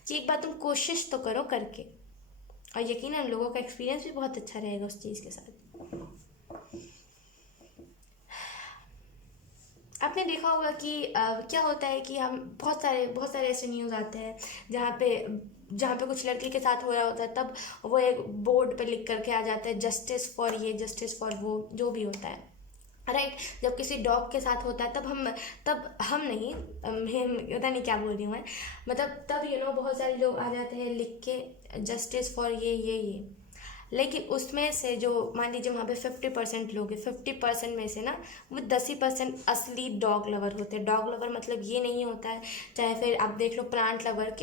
कि एक बार तुम कोशिश तो करो करके, और यकीनन लोगों का एक्सपीरियंस भी बहुत अच्छा रहेगा उस चीज़ के साथ। आपने देखा होगा कि क्या होता है कि हम बहुत सारे ऐसे न्यूज़ आते हैं जहाँ पे कुछ लड़की के साथ हो रहा होता है, तब वो एक बोर्ड पे लिख करके आ जाता है जस्टिस फॉर ये, जस्टिस फॉर वो, जो भी होता है, राइट। जब किसी डॉग के साथ होता है तब हम नहीं, पता नहीं क्या बोल रही हूँ मैं, मतलब तब बहुत सारे लोग आ जाते हैं लिख के जस्टिस फॉर ये, लेकिन उसमें से जो मान लीजिए वहाँ पे 50% लोग हैं, 50% में से ना वो 10% असली डॉग लवर होते हैं। डॉग लवर मतलब ये नहीं होता है, चाहे फिर आप देख लो प्लांट लवर,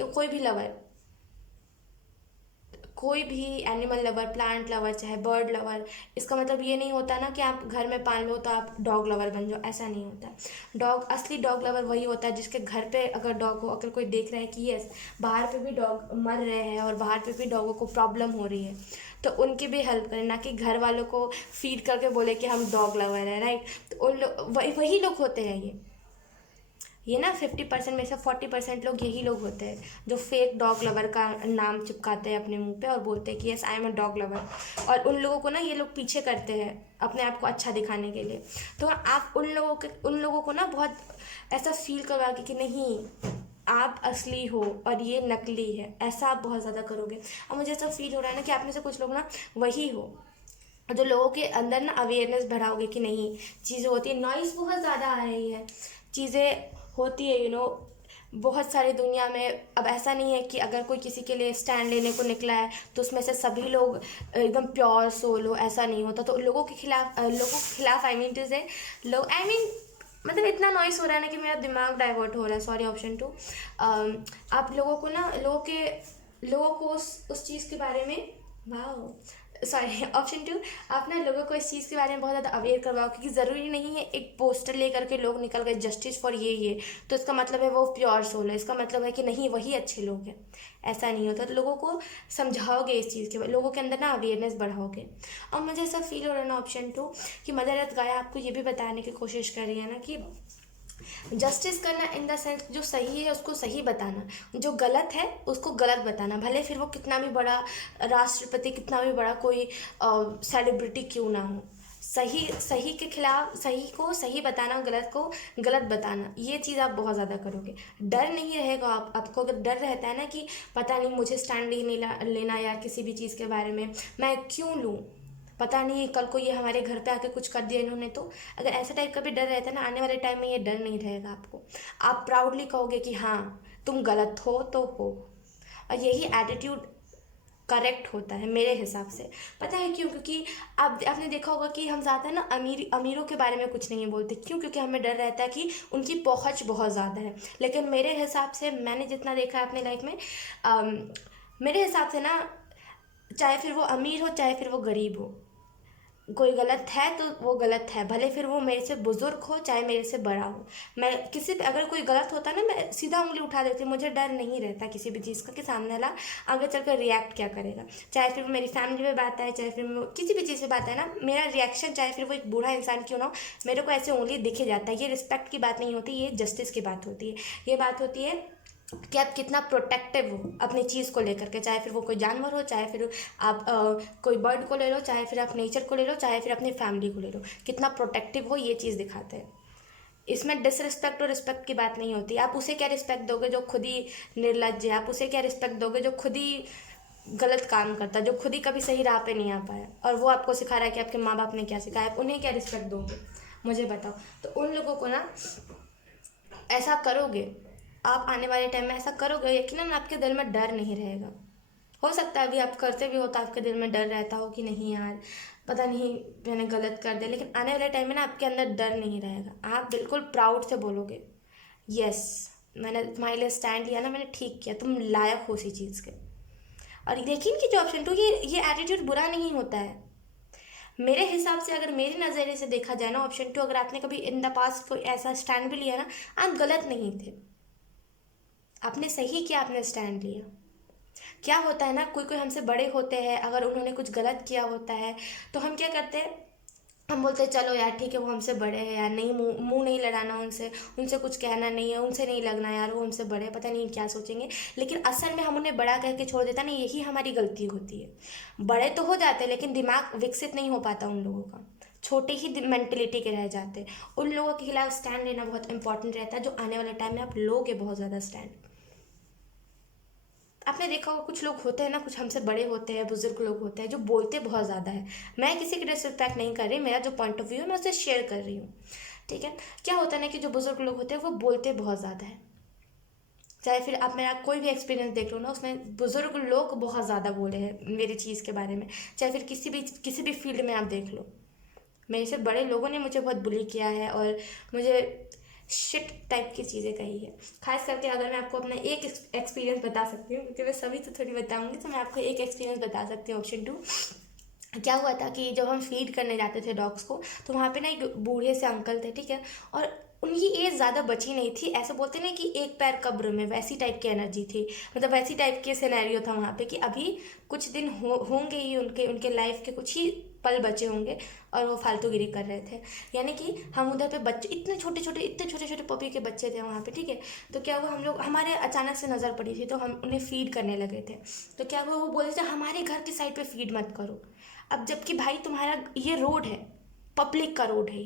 कोई भी एनिमल लवर, प्लांट लवर, चाहे बर्ड लवर, इसका मतलब ये नहीं होता ना कि आप घर में पाल लो तो आप डॉग लवर बन जाओ, ऐसा नहीं होता। असली डॉग लवर वही होता है जिसके घर पे अगर डॉग हो, अगर कोई देख रहा है कि यस बाहर पे भी डॉग मर रहे हैं और बाहर पे भी डॉगों को प्रॉब्लम हो रही है, तो उनकी भी हेल्प करें, ना कि घर वालों को फीड करके बोले कि हम डॉग लवर है, राइट। तो वही लोग होते हैं ये ना 50% में से 40% लोग यही लोग होते हैं जो फेक डॉग लवर का नाम चिपकाते हैं अपने मुंह पे और बोलते हैं कि yes I am a dog lover, और उन लोगों को ना ये लोग पीछे करते हैं अपने आप को अच्छा दिखाने के लिए। तो आप उन लोगों को ना बहुत ऐसा फील करवा के कि नहीं आप असली हो और ये नकली है, ऐसा आप बहुत ज़्यादा करोगे। और मुझे ऐसा फील हो रहा है ना कि आप में से कुछ लोग ना वही हो जो लोगों के अंदर ना अवेयरनेस बढ़ाओगे कि नहीं चीज़ें होती है। नॉइज़ बहुत ज़्यादा आ रही है, चीज़ें होती है बहुत सारी दुनिया में। अब ऐसा नहीं है कि अगर कोई किसी के लिए स्टैंड लेने को निकला है तो उसमें से सभी लोग एकदम प्योर सोल हो, ऐसा नहीं होता। तो लोगों के खिलाफ आई मीन टू से मतलब इतना नॉइस हो रहा है ना कि मेरा दिमाग डाइवर्ट हो रहा है। Sorry option 2। आप लोगों को उस चीज़ के बारे में ऑप्शन 2, आप ना लोगों को इस चीज़ के बारे में बहुत ज़्यादा अवेयर करवाओ, क्योंकि ज़रूरी नहीं है एक पोस्टर लेकर के लोग निकल गए जस्टिस फॉर ये तो इसका मतलब है वो प्योर सोल है, इसका मतलब है कि नहीं वही अच्छे लोग हैं, ऐसा नहीं होता। तो लोगों को समझाओगे इस चीज़ के, लोगों के अंदर ना अवेयरनेस बढ़ाओगे। और मुझे ऐसा फील हो रहा है ना ऑप्शन 2 कि मदर अर्थ गाया आपको ये भी बताने की कोशिश कर रही है ना कि जस्टिस करना इन द सेंस जो सही है उसको सही बताना, जो गलत है उसको गलत बताना, भले फिर वो कितना भी बड़ा राष्ट्रपति, कितना भी बड़ा कोई सेलिब्रिटी क्यों ना हो। सही सही के खिलाफ सही को सही बताना, गलत को गलत बताना, ये चीज़ आप बहुत ज़्यादा करोगे। डर नहीं रहेगा आपको अगर डर रहता है ना कि पता नहीं मुझे स्टैंड ही नहीं लेना यार किसी भी चीज़ के बारे में, मैं क्यों लूँ, पता नहीं कल को ये हमारे घर पे आके कुछ कर दिया इन्होंने तो, अगर ऐसा टाइप का भी डर रहता है ना, आने वाले टाइम में ये डर नहीं रहेगा आपको। आप प्राउडली कहोगे कि हाँ तुम गलत हो तो हो, और यही एटीट्यूड करेक्ट होता है मेरे हिसाब से। पता है क्यों? क्योंकि आप आपने देखा होगा कि हम ज़्यादा ना अमीरों के बारे में कुछ नहीं बोलते, क्यों? क्योंकि हमें डर रहता है कि उनकी पहुंच बहुत ज़्यादा है। लेकिन मेरे हिसाब से मैंने जितना देखा है अपने लाइफ में, मेरे हिसाब से ना, चाहे फिर वो अमीर हो चाहे फिर वो गरीब हो, कोई गलत है तो वो गलत है, भले फिर वो मेरे से बुजुर्ग हो चाहे मेरे से बड़ा हो। मैं किसी पे अगर कोई गलत होता ना, मैं सीधा उंगली उठा देती हूँ। मुझे डर नहीं रहता किसी भी चीज़ का कि सामने वाला आगे चलकर रिएक्ट क्या करेगा, चाहे फिर वो मेरी फैमिली में बात है चाहे फिर किसी भी चीज़ से बात है ना, मेरा रिएक्शन चाहे फिर वो एक बूढ़ा इंसान क्यों ना हो, मेरे को ऐसे उंगली दिख ही जाता है। ये रिस्पेक्ट की बात नहीं होती, ये जस्टिस की बात होती है। ये बात होती है कि आप कितना प्रोटेक्टिव हो अपनी चीज़ को लेकर के, चाहे फिर वो कोई जानवर हो चाहे फिर आप कोई बर्ड को ले लो, चाहे फिर आप नेचर को ले लो, चाहे फिर अपनी फैमिली को ले लो, कितना प्रोटेक्टिव हो ये चीज़ दिखाते हैं। इसमें डिसरिस्पेक्ट और रिस्पेक्ट की बात नहीं होती। आप उसे क्या रिस्पेक्ट दोगे जो खुद ही निर्लज्ज है, आप उसे क्या रिस्पेक्ट दोगे जो खुद ही गलत काम करता है, जो खुद ही कभी सही राह पे नहीं आ पाया और वो आपको सिखा रहा है कि आपके माँ बाप ने क्या सिखाया, आप उन्हें क्या रिस्पेक्ट दोगे, मुझे बताओ। तो उन लोगों को ना, ऐसा करोगे आप, आने वाले टाइम में ऐसा करोगे, यकीनन आपके दिल में डर नहीं रहेगा। हो सकता है अभी आप करते भी हो तो आपके दिल में डर रहता हो कि नहीं यार पता नहीं मैंने गलत कर दिया, लेकिन आने वाले टाइम में ना आपके अंदर डर नहीं रहेगा। आप बिल्कुल प्राउड से बोलोगे यस मैंने तुम्हारे लिए स्टैंड लिया ना, मैंने ठीक किया, तुम लायक हो उसी चीज़ के। और देखिए कि जो ऑप्शन 2, ये एटीट्यूड बुरा नहीं होता है मेरे हिसाब से। अगर मेरे नज़रिए से देखा जाए ना, ऑप्शन 2, अगर आपने कभी इन द पास्ट कोई ऐसा स्टैंड भी लिया ना, आप गलत नहीं थे, आपने सही किया, आपने स्टैंड लिया। क्या होता है ना, कोई कोई हमसे बड़े होते हैं, अगर उन्होंने कुछ गलत किया होता है तो हम क्या करते हैं, हम बोलते हैं चलो यार ठीक है वो हमसे बड़े हैं यार, नहीं मुंह मुंह नहीं लड़ाना उनसे, उनसे कुछ कहना नहीं है, उनसे नहीं लगना यार, वो हमसे बड़े हैं, पता नहीं क्या सोचेंगे। लेकिन असल में हम उन्हें बड़ा कह के छोड़ देता ना, यही हमारी गलती होती है। बड़े तो हो जाते हैं लेकिन दिमाग विकसित नहीं हो पाता उन लोगों का, छोटे ही मेंटेलिटी के रह जाते हैं। उन लोगों के खिलाफ स्टैंड लेना बहुत इंपॉर्टेंट रहता है, जो आने वाले टाइम में आप लोगे बहुत ज़्यादा स्टैंड। आपने देखा होगा कुछ लोग होते हैं ना, कुछ हमसे बड़े होते हैं, बुजुर्ग लोग होते हैं जो बोलते बहुत ज़्यादा है। मैं किसी की डिसरिस्पेक्ट नहीं कर रही, मेरा जो पॉइंट ऑफ व्यू है मैं उसे शेयर कर रही हूँ, ठीक है। क्या होता है ना कि जो बुजुर्ग लोग होते हैं वो बोलते बहुत ज़्यादा है, चाहे फिर आप मेरा कोई भी एक्सपीरियंस देख लो ना, उसमें बुजुर्ग लोग बहुत ज़्यादा बोले हैं मेरी चीज़ के बारे में, चाहे फिर किसी भी फील्ड में आप देख लो। मेरे से बड़े लोगों ने मुझे बहुत बुली किया है और मुझे शिट टाइप की चीज़ें कही है। खास करके अगर मैं आपको अपना एक एक्सपीरियंस बता सकती हूँ, क्योंकि मैं सभी तो थोड़ी बताऊँगी, तो मैं आपको एक एक्सपीरियंस बता सकती हूँ। ऑप्शन 2, क्या हुआ था कि जब हम फीड करने जाते थे डॉग्स को, तो वहाँ पे ना एक बूढ़े से अंकल थे, ठीक है, और उनकी एज ज़्यादा बची नहीं थी, ऐसे बोलते ना कि एक पैर कब्र में, वैसी टाइप की एनर्जी थी, मतलब वैसी टाइप के सिनेरियो था वहाँ पे कि अभी कुछ दिन होंगे ही उनके उनके लाइफ के कुछ ही पल बचे होंगे और वो फालतूगिरी कर रहे थे। यानी कि हम उधर पे बच्चे इतने छोटे छोटे पपी के बच्चे थे वहाँ पे, ठीक है। तो क्या हुआ, हम लोग, हमारे अचानक से नज़र पड़ी थी तो हम उन्हें फीड करने लगे थे। तो क्या हुआ, वो बोले थे हमारे घर की साइड पे फीड मत करो। अब जबकि भाई तुम्हारा ये रोड है, पब्लिक का रोड है,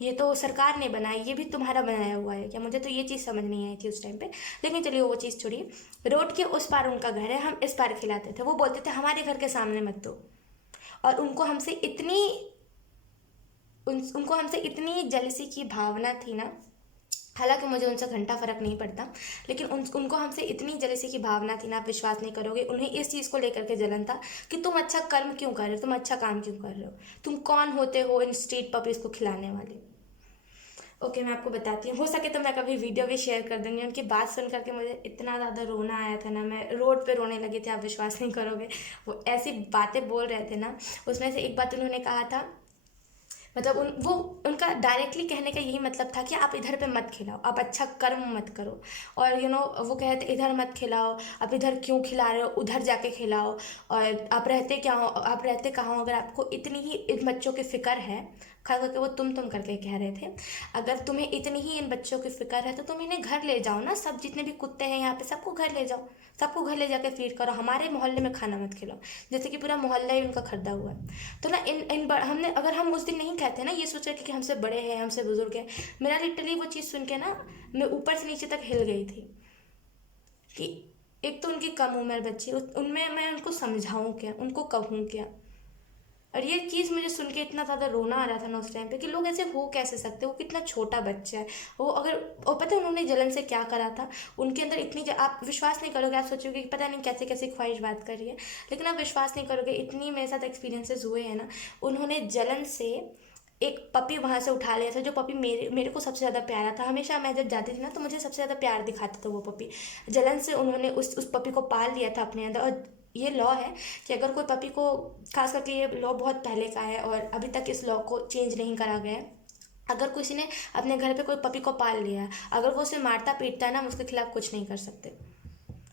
ये तो सरकार ने बनाया, ये भी तुम्हारा बनाया हुआ है क्या? मुझे तो ये चीज़ समझ नहीं आई थी उस टाइम पे, लेकिन चलिए वो चीज़ छोड़िए। रोड के उस पार उनका घर है, हम इस पार खिलाते थे, वो बोलते थे हमारे घर के सामने मत दो। और उनको हमसे इतनी जेलसी की भावना थी ना, हालांकि मुझे उनसे घंटा फ़र्क नहीं पड़ता, लेकिन उनको हमसे इतनी जेलसी की भावना थी ना, आप विश्वास नहीं करोगे। उन्हें इस चीज़ को लेकर के जलन था कि तुम अच्छा कर्म क्यों कर रहे हो, तुम अच्छा काम क्यों कर रहे हो, तुम कौन होते हो इन स्ट्रीट पपीज़ को खिलाने वाले। ओके, मैं आपको बताती हूँ, हो सके तो मैं कभी वीडियो भी शेयर कर दूँगी। उनकी बात सुन करके मुझे इतना ज़्यादा रोना आया था ना, मैं रोड पे रोने लगी थी, आप विश्वास नहीं करोगे। वो ऐसी बातें बोल रहे थे ना, उसमें से एक बात उन्होंने कहा था, मतलब वो उनका डायरेक्टली कहने का यही मतलब था कि आप इधर पे मत खिलाओ, आप अच्छा कर्म मत करो। और वो कहते इधर मत खिलाओ, आप इधर क्यों खिला रहे हो, उधर जाके खिलाओ। और आप रहते क्या हो, आप रहते कहाँ हो, अगर आपको इतनी ही इन बच्चों की फ़िक्र है, खास करके वो तुम करके कह रहे थे, अगर तुम्हें इतनी ही इन बच्चों की फ़िक्र है तो तुम इन्हें घर ले जाओ ना, सब जितने भी कुत्ते हैं यहाँ पे सबको घर ले जाओ, सबको घर ले जाके फीड करो, हमारे मोहल्ले में खाना मत खिलाओ। जैसे कि पूरा मोहल्ला ही उनका खरीदा हुआ है। तो ना हमने, अगर हम उस दिन नहीं कहते ना ये सोच रहे कि हमसे बड़े हैं, हमसे बुजुर्ग हैं, मेरा लिटरली वो चीज़ सुन के ना मैं ऊपर से नीचे तक हिल गई थी कि एक तो उनकी कम उम्र बच्ची, उनमें मैं उनको समझाऊँ क्या, उनको कहूँ क्या। और ये चीज़ मुझे सुन के इतना ज़्यादा रोना आ रहा था ना उस टाइम पे कि लोग ऐसे हो कैसे सकते हैं, वो कितना छोटा बच्चा है वो। अगर और पता है उन्होंने जलन से क्या करा था, उनके अंदर आप विश्वास नहीं करोगे, आप सोचोगे कि पता नहीं कैसे कैसे ख्वाहिश बात कर रही है, लेकिन आप विश्वास नहीं करोगे, इतनी मेरे साथ एक्सपीरियंसेस हुए हैं ना। उन्होंने जलन से एक पपी वहाँ से उठा लिया था, जो पपी मेरे मेरे को सबसे ज़्यादा प्यारा था। हमेशा मैं जब जाती थी ना तो मुझे सबसे ज़्यादा प्यार दिखाता था वो पपी। जलन से उन्होंने उस पपी को पाल लिया था अपने अंदर। और ये लॉ है कि अगर कोई पपी को, खास करके ये लॉ बहुत पहले का है और अभी तक इस लॉ को चेंज नहीं करा गया है, अगर किसी ने अपने घर पे कोई पपी को पाल लिया है, अगर वो उसे मारता पीटता है ना, हम उसके खिलाफ कुछ नहीं कर सकते।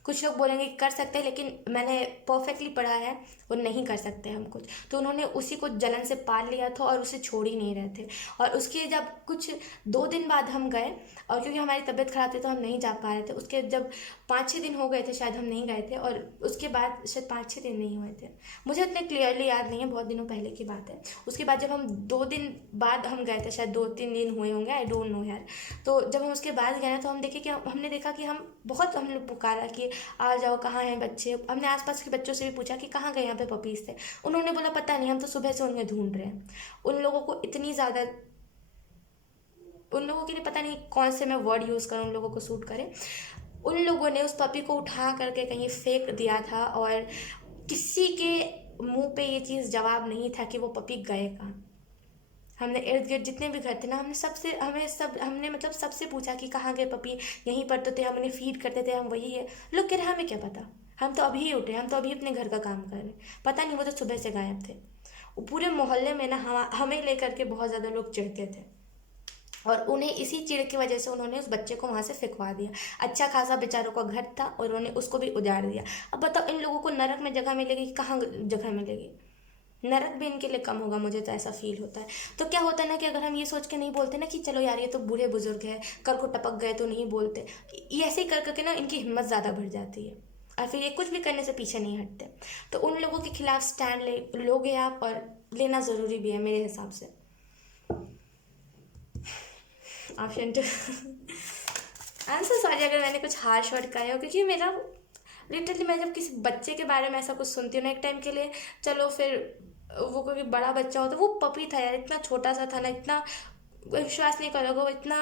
कुछ लोग बोलेंगे कि कर सकते हैं, लेकिन मैंने परफेक्टली पढ़ा है वो नहीं कर सकते हम कुछ। तो उन्होंने उसी को जलन से पाल लिया था और उसे छोड़ ही नहीं रहे थे। और उसके जब कुछ 2 दिन बाद हम गए, और क्योंकि हमारी तबीयत ख़राब थी तो हम नहीं जा पा रहे थे। उसके जब 5-6 दिन हो गए थे शायद हम नहीं गए थे, और उसके बाद शायद 5-6 दिन नहीं हुए थे, मुझे इतने क्लियरली याद नहीं है, बहुत दिनों पहले की बात है। उसके बाद जब हम 2 दिन बाद हम गए थे, शायद 2-3 दिन हुए होंगे, आई डोंट नो यार। तो जब हम उसके बाद गए ना तो हम देखे कि हमने देखा कि हम लोग पुकारा कि आ जाओ, कहाँ हैं बच्चे। हमने आसपास के बच्चों से भी पूछा कि कहाँ गए यहाँ पे पपीज़ थे, उन्होंने बोला पता नहीं, हम तो सुबह से उन्हें ढूंढ रहे हैं। उन लोगों को इतनी ज़्यादा, उन लोगों के लिए पता नहीं कौन से मैं वर्ड यूज़ करूँ उन लोगों को सूट करे, उन लोगों ने उस पपी को उठा करके कहीं फेंक दिया था। और किसी के मुंह पे ये चीज़ जवाब नहीं था कि वो पपी गए कहाँ। हमने इर्द गिर्द जितने भी घर थे ना, हमने मतलब सबसे पूछा कि कहाँ गए पपी, यहीं पर तो थे, हम उन्हें फीड करते थे, हम वही है। लोग कह रहे हमें क्या पता, हम तो अभी ही उठे, हम तो अभी अपने घर का काम कर रहे, पता नहीं वो तो सुबह से गायब थे। वो पूरे मोहल्ले में ना हमें लेकर के बहुत ज़्यादा लोग चिढ़ते थे, और उन्हें इसी चिढ़ की वजह से उन्होंने उस बच्चे को वहाँ से फेंकवा दिया। अच्छा खासा बेचारों का घर था और उन्होंने उसको भी उजाड़ दिया। अब बताओ इन लोगों को नरक में जगह मिलेगी कि कहाँ जगह मिलेगी, नरक भी इनके लिए कम होगा, मुझे तो ऐसा फील होता है। तो क्या होता है ना कि अगर हम ये सोच के नहीं बोलते ना कि चलो यार ये तो बूढ़े बुजुर्ग है, कल को टपक गए तो नहीं बोलते, ये ऐसे ही कर करके ना इनकी हिम्मत ज़्यादा बढ़ जाती है, और फिर ये कुछ भी करने से पीछे नहीं हटते। तो उन लोगों के खिलाफ स्टैंड लोगे आप, और लेना ज़रूरी भी है मेरे हिसाब से। Option 2। I am so sorry अगर मैंने कुछ हार्श वर्ड कहा हो, क्योंकि मेरा लिटरली, मैं जब किसी बच्चे के बारे में ऐसा कुछ सुनती हूँ ना एक टाइम के लिए, चलो फिर वो कोई बड़ा बच्चा हो, तो वो पपी था यार, इतना छोटा सा था ना, इतना विश्वास नहीं करोगे, वो इतना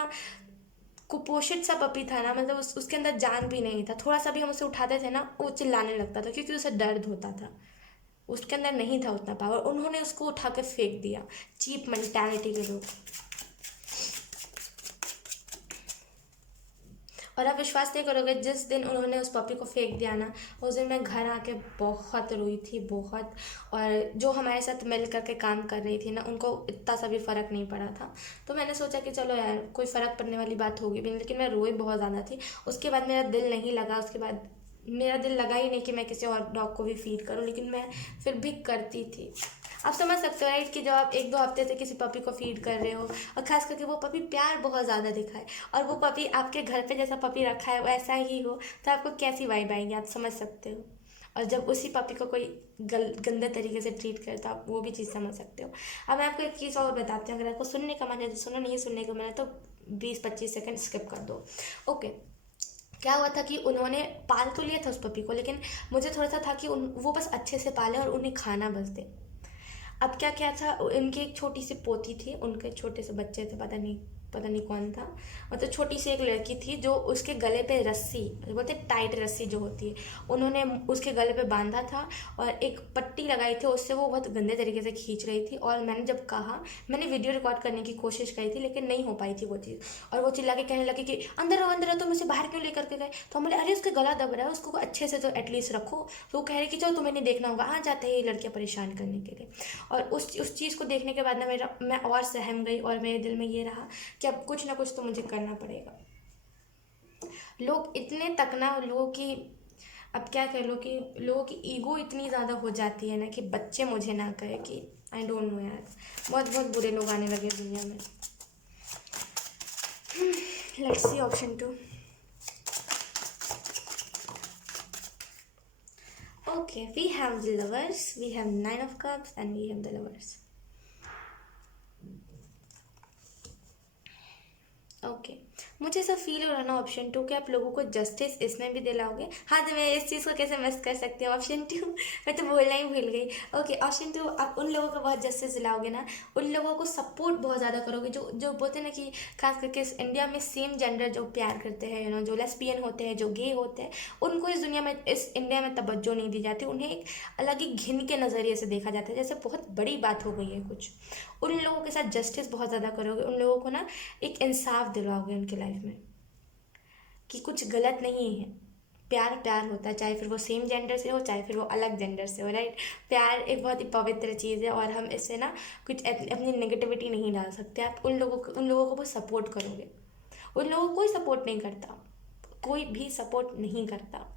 कुपोषित सा पपी था ना, मतलब उसके अंदर जान भी नहीं था। थोड़ा सा भी हम उसे उठाते थे ना वो चिल्लाने लगता था, क्योंकि उसे दर्द होता था, उसके अंदर नहीं था उतना पावर। उन्होंने उसको उठा के फेंक दिया, चीप मेंटालिटी के लोग। और आप विश्वास नहीं करोगे, जिस दिन उन्होंने उस पपी को फेंक दिया ना, उस दिन मैं घर आके बहुत रोई थी, बहुत। और जो हमारे साथ मिल करके काम कर रही थी ना, उनको इतना सा भी फ़र्क नहीं पड़ा था। तो मैंने सोचा कि चलो यार कोई फ़र्क पड़ने वाली बात होगी भी नहीं, लेकिन मैं रोई बहुत ज़्यादा थी। उसके बाद मेरा दिल नहीं लगा, उसके बाद मेरा दिल लगा ही नहीं कि मैं किसी और डॉग को भी फीड करूं, लेकिन मैं फिर भी करती थी। आप समझ सकते हो राइट, कि जब आप 1-2 हफ्ते से किसी पपी को फीड कर रहे हो, और खास करके वो पपी प्यार बहुत ज़्यादा दिखाए, और वो पपी आपके घर पे जैसा पपी रखा है वैसा ही हो, तो आपको कैसी वाइब आएगी, आप समझ सकते हो। और जब उसी पपी को कोई गंदे तरीके से ट्रीट करे तो आप वो भी चीज़ समझ सकते हो। अब मैं आपको एक चीज़ और बताती हूँ, अगर आपको सुनने का मन है तो सुनो, नहीं सुनने का मन है तो 20-25 सेकंड स्किप कर दो। ओके। क्या हुआ था कि उन्होंने पाल तो लिया था उस पपी को, लेकिन मुझे थोड़ा सा था कि वो बस अच्छे से पाले और उन्हें खाना बस दे। अब क्या क्या था, उनकी एक छोटी सी पोती थी, उनके छोटे से बच्चे थे, पता नहीं पता नहीं कौन था, मतलब छोटी सी एक लड़की थी जो उसके गले पे रस्सी, बोलते टाइट रस्सी जो होती है, उन्होंने उसके गले पे बांधा था और एक पट्टी लगाई थी, उससे वो बहुत गंदे तरीके से खींच रही थी। और मैंने जब कहा, मैंने वीडियो रिकॉर्ड करने की कोशिश करी थी लेकिन नहीं हो पाई थी वो चीज़, और वो चिल्ला के कहने लगी कि अंदर आओ अंदर आओ, तुम इसे बाहर क्यों लेकर के गए। तो हम बोले अरे उसका गला दब रहा है, उसको अच्छे से तो एटलीस्ट रखो। तो वो कह रही कि चलो तुम्हें नहीं देखना होगा, आ जाते हैं ये लड़कियाँ परेशान करने के लिए। और उस चीज़ को देखने के बाद ना मैं और सहम गई, और मेरे दिल में ये रहा कि अब कुछ ना कुछ तो मुझे करना पड़ेगा। लोग इतने तक ना, लोगों की, अब क्या कह लो कि लोगों की ईगो इतनी ज़्यादा हो जाती है ना कि बच्चे मुझे ना कहे कि आई डोंट नो यार, बहुत बहुत बुरे लोग आने लगे दुनिया में। Let's see option 2। Okay, we have the lovers, we have 9 of cups and we have the lovers. Okay, मुझे ऐसा फील हो रहा ना ऑप्शन 2 कि आप लोगों को जस्टिस इसमें भी दिलाओगे। हाँ, तो मैं इस चीज़ को कैसे मिस कर सकती हूँ ऑप्शन 2, मैं तो बोलना ही भूल गई। ओके, ऑप्शन 2, आप उन लोगों को बहुत जस्टिस दिलाओगे ना, उन लोगों को सपोर्ट बहुत ज़्यादा करोगे जो जो बोलते हैं ना कि खास करके इस इंडिया में सेम जेंडर जो प्यार करते हैं, जो लेस्बियन होते हैं, जो गे होते हैं, उनको इस दुनिया में, इस इंडिया में तवज्जो नहीं दी जाती, उन्हें एक अलग ही घिन के नज़रिए से देखा जाता है, जैसे बहुत बड़ी बात हो गई है कुछ। उन लोगों के साथ जस्टिस बहुत ज़्यादा करोगे, उन लोगों को ना एक इंसाफ दिलाओगे उनकी लाइफ में कि कुछ गलत नहीं है। प्यार प्यार होता है, चाहे फिर वो सेम जेंडर से हो, चाहे फिर वो अलग जेंडर से हो, राइट। प्यार एक बहुत ही पवित्र चीज़ है और हम इससे ना कुछ अपनी नेगेटिविटी नहीं डाल सकते। आप उन लोगों को बहुत सपोर्ट करोगे। उन लोगों को कोई सपोर्ट नहीं करता, कोई भी सपोर्ट नहीं करता,